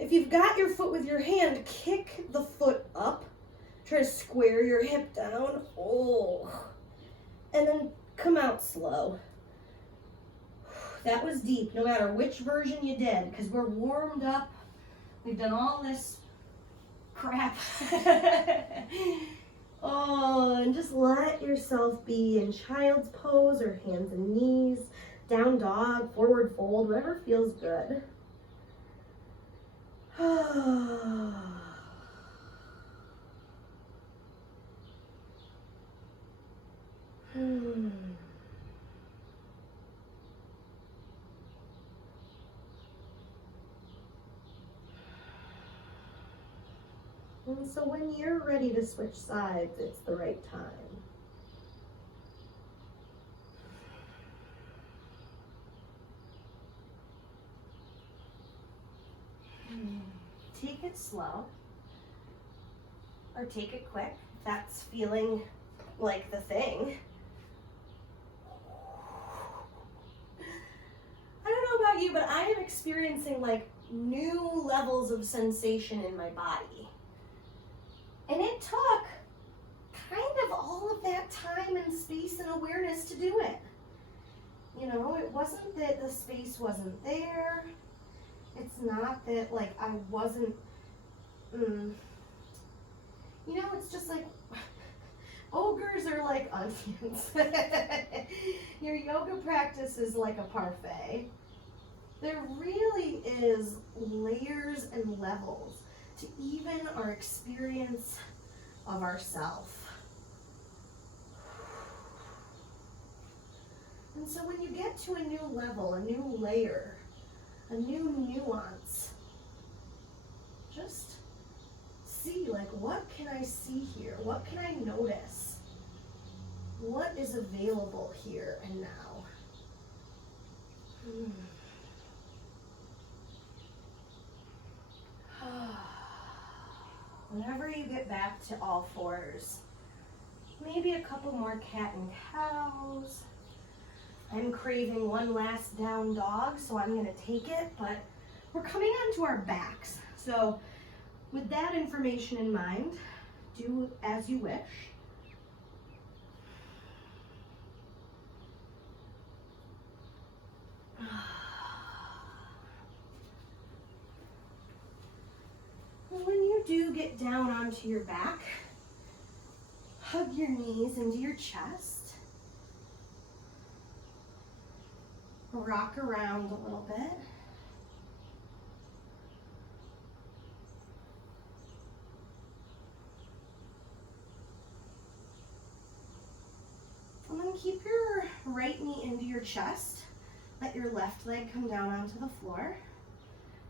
If you've got your foot with your hand, kick the foot up. Try to square your hip down. Oh. And then come out slow. That was deep, no matter which version you did, because we're warmed up. We've done all this crap. Oh, and just let yourself be in child's pose or hands and knees, down dog, forward fold, whatever feels good. And so when you're ready to switch sides, it's the right time. Take it slow, or take it quick, if that's feeling like the thing. but I am experiencing like new levels of sensation in my body. And it took kind of all of that time and space and awareness to do it. You know, it wasn't that the space wasn't there. It's not that like I wasn't, you know, it's just like ogres are like onions. Your yoga practice is like a parfait. There really is layers and levels to even our experience of ourself. And so when you get to a new level, a new layer, a new nuance, just see, like, what can I see here? What can I notice? What is available here and now? Whenever you get back to all fours, maybe a couple more cat and cows. I'm craving one last down dog, so I'm going to take it, but we're coming onto our backs. So with that information in mind, do as you wish. When you do get down onto your back, hug your knees into your chest. Rock around a little bit. And then keep your right knee into your chest. Let your left leg come down onto the floor.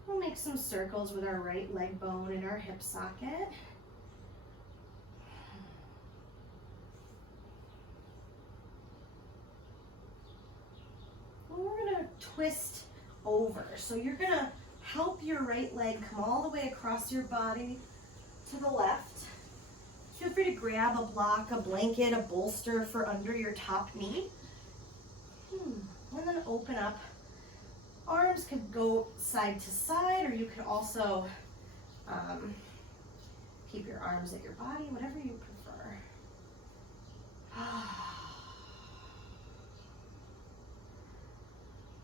We'll make some circles with our right leg bone in our hip socket. And we're going to twist over. So you're going to help your right leg come all the way across your body to the left. Feel free to grab a block, a blanket, a bolster for under your top knee. And then open up. Arms could go side to side, or you could also keep your arms at your body, whatever you prefer.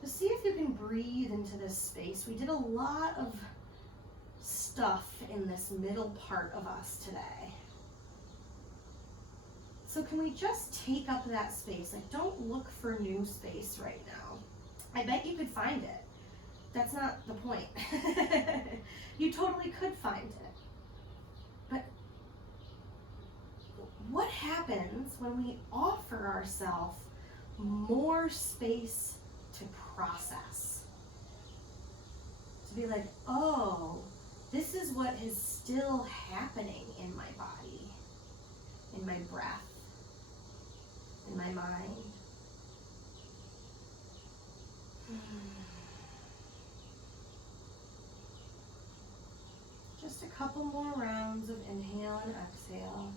Just see if you can breathe into this space. We did a lot of stuff in this middle part of us today. So can we just take up that space? Like, don't look for new space right now. I bet you could find it. That's not the point. You totally could find it. But what happens when we offer ourselves more space to process? To be like, oh, this is what is still happening in my body, in my breath, in my mind. Just a couple more rounds of inhale and exhale.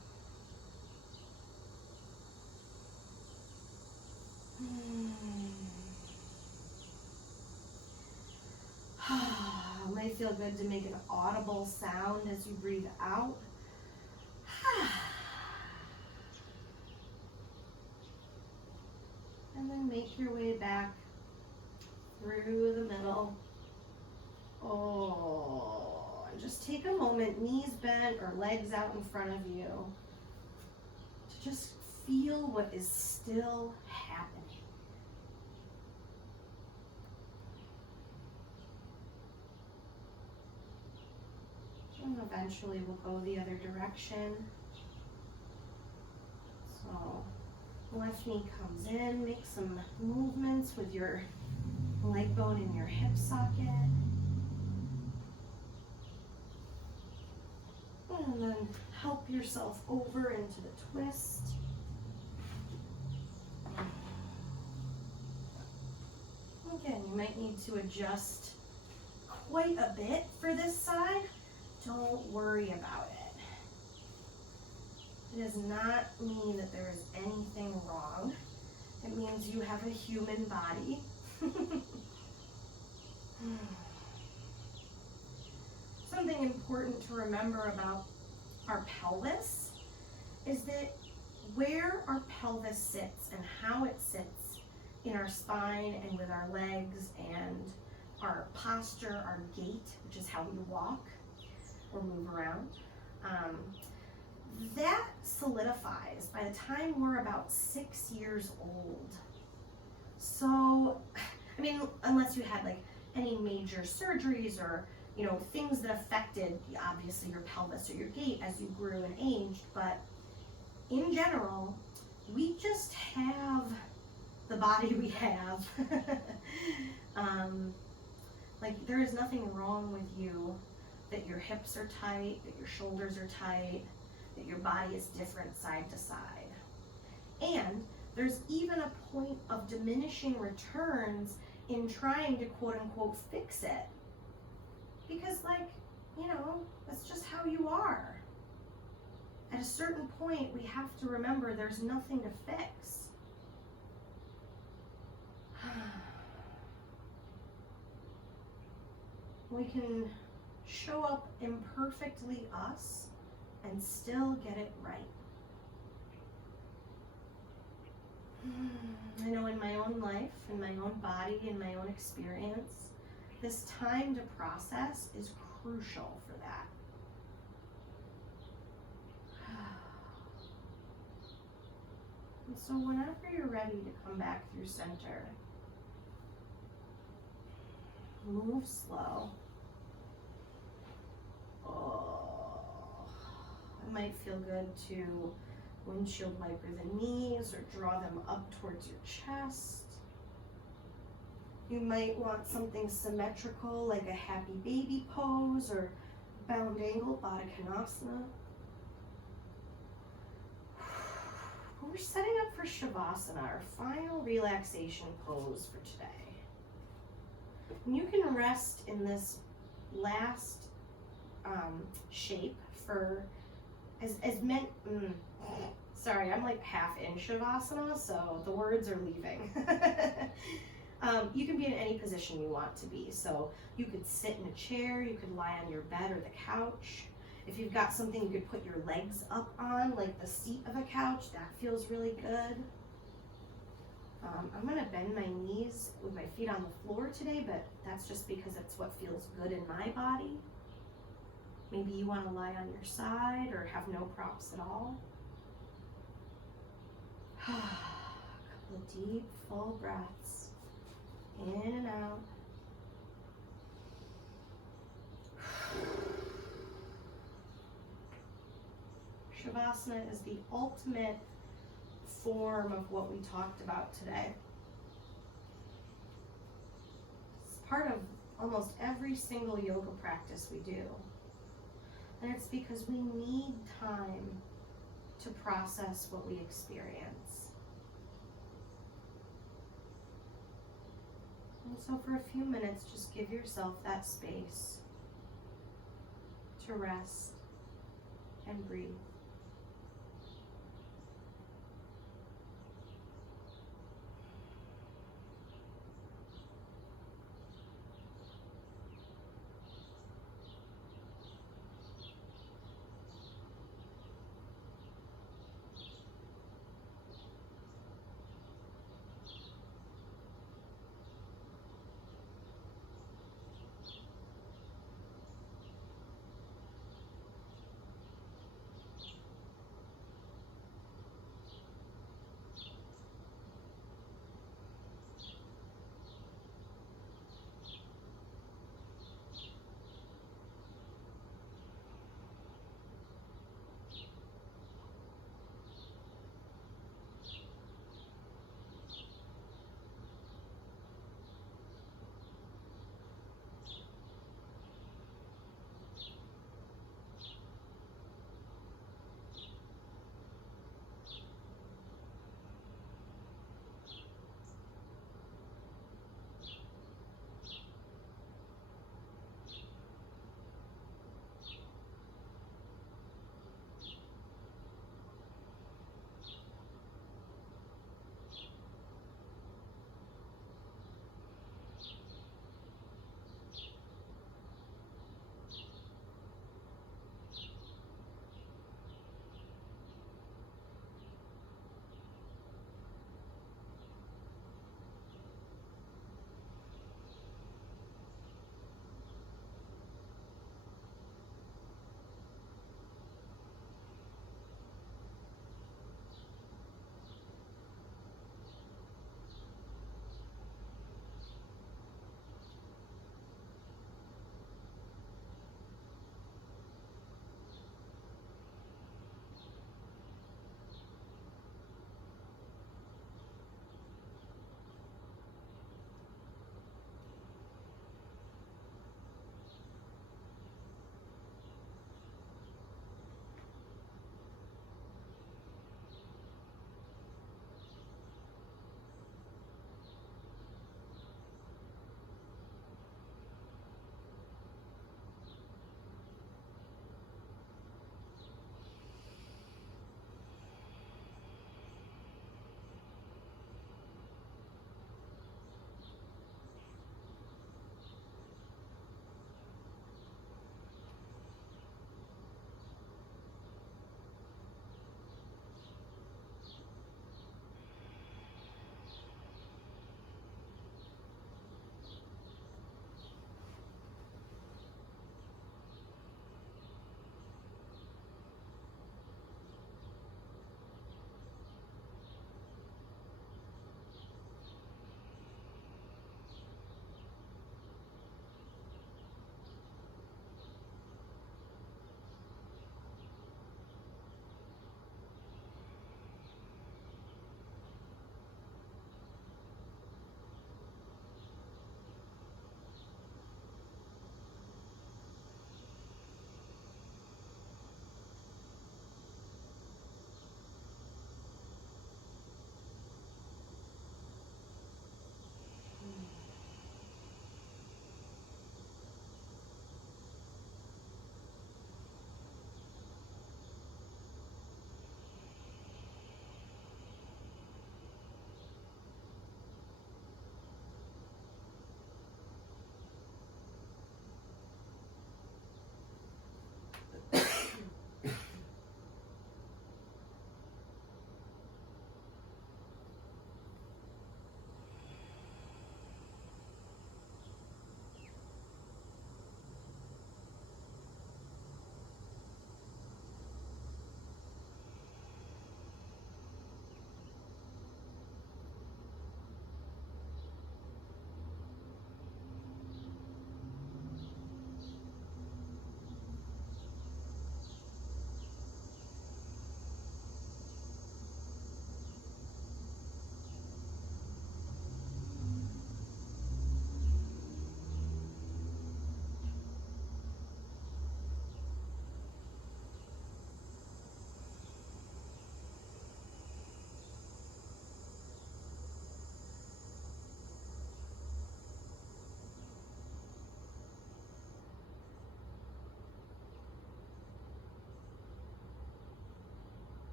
It might feel good to make an audible sound as you breathe out. And then make your way back through the middle. Oh, and just take a moment, knees bent or legs out in front of you, to just feel what is still happening. And eventually we'll go the other direction. So left knee comes in, make some movements with your leg bone in your hip socket. And then help yourself over into the twist. Again, you might need to adjust quite a bit for this side. Don't worry about it. It does not mean that there is anything wrong. It means you have a human body. Something important to remember about our pelvis is that where our pelvis sits and how it sits in our spine and with our legs and our posture, our gait, which is how we walk or move around, that solidifies by the time we're about 6 years old. So, I mean, unless you had like any major surgeries or, you know, things that affected obviously your pelvis or your gait as you grew and aged, but in general, we just have the body we have. Like, there is nothing wrong with you that your hips are tight, that your shoulders are tight, that your body is different side to side. And there's even a point of diminishing returns in trying to quote unquote fix it. Because, like, you know, that's just how you are. At a certain point, we have to remember there's nothing to fix. We can show up imperfectly us and still get it right. I know in my own life, in my own body, in my own experience, this time to process is crucial for that. And so whenever you're ready to come back through center, move slow. It might feel good to windshield wiper the knees or draw them up towards your chest. You might want something symmetrical like a happy baby pose or bound angle, Patamasana. We're setting up for Shavasana, our final relaxation pose for today. And you can rest in this last shape for as meant. Sorry, I'm like half in Shavasana, so the words are leaving. You can be in any position you want to be. So you could sit in a chair, you could lie on your bed or the couch. If you've got something you could put your legs up on, like the seat of a couch, that feels really good. I'm gonna bend my knees with my feet on the floor today, but that's just because it's what feels good in my body. Maybe you wanna lie on your side or have no props at all. A couple of deep, full breaths, in and out. Shavasana is the ultimate form of what we talked about today. It's part of almost every single yoga practice we do. And it's because we need time to process what we experience. And so for a few minutes, just give yourself that space to rest and breathe.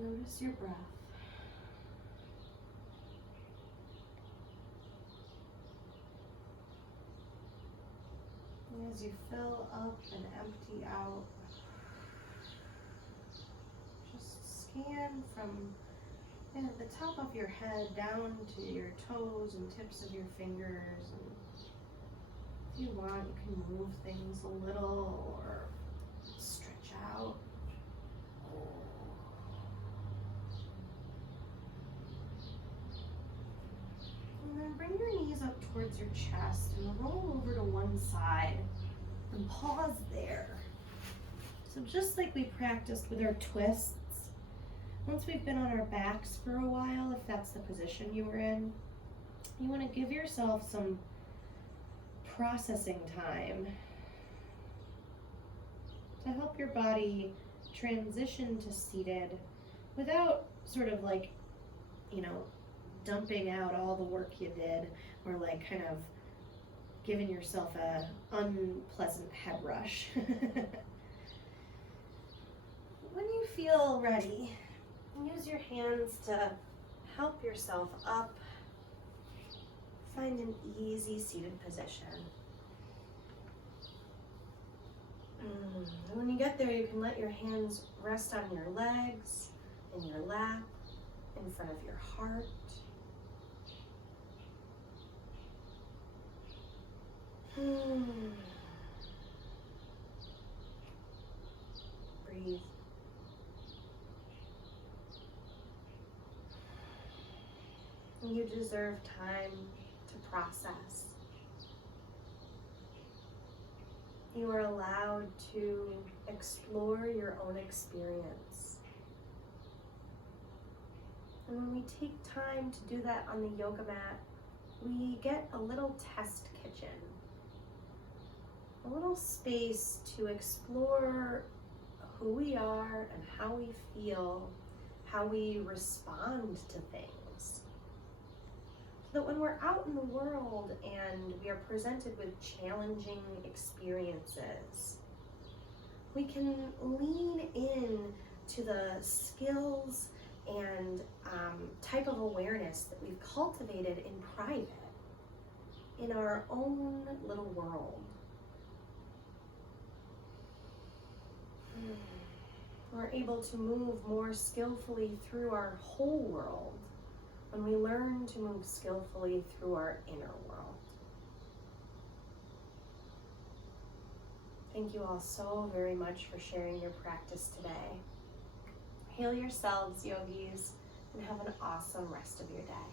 Notice your breath. And as you fill up and empty out, just scan from the top of your head down to your toes and tips of your fingers. And if you want, you can move things a little or stretch out. And then bring your knees up towards your chest and roll over to one side and pause there. So just like we practiced with our twists, once we've been on our backs for a while, if that's the position you were in, you want to give yourself some processing time to help your body transition to seated without sort of like, dumping out all the work you did, or like kind of giving yourself a unpleasant head rush. When you feel ready, use your hands to help yourself up. Find an easy seated position. And when you get there, you can let your hands rest on your legs, in your lap, in front of your heart. Breathe. You deserve time to process. You are allowed to explore your own experience. And when we take time to do that on the yoga mat, we get a little test kitchen. A little space to explore who we are and how we feel, how we respond to things. So that when we're out in the world and we are presented with challenging experiences, we can lean in to the skills and type of awareness that we've cultivated in private, in our own little world. We're able to move more skillfully through our whole world when we learn to move skillfully through our inner world. Thank you all so very much for sharing your practice today. Heal yourselves, yogis, and have an awesome rest of your day.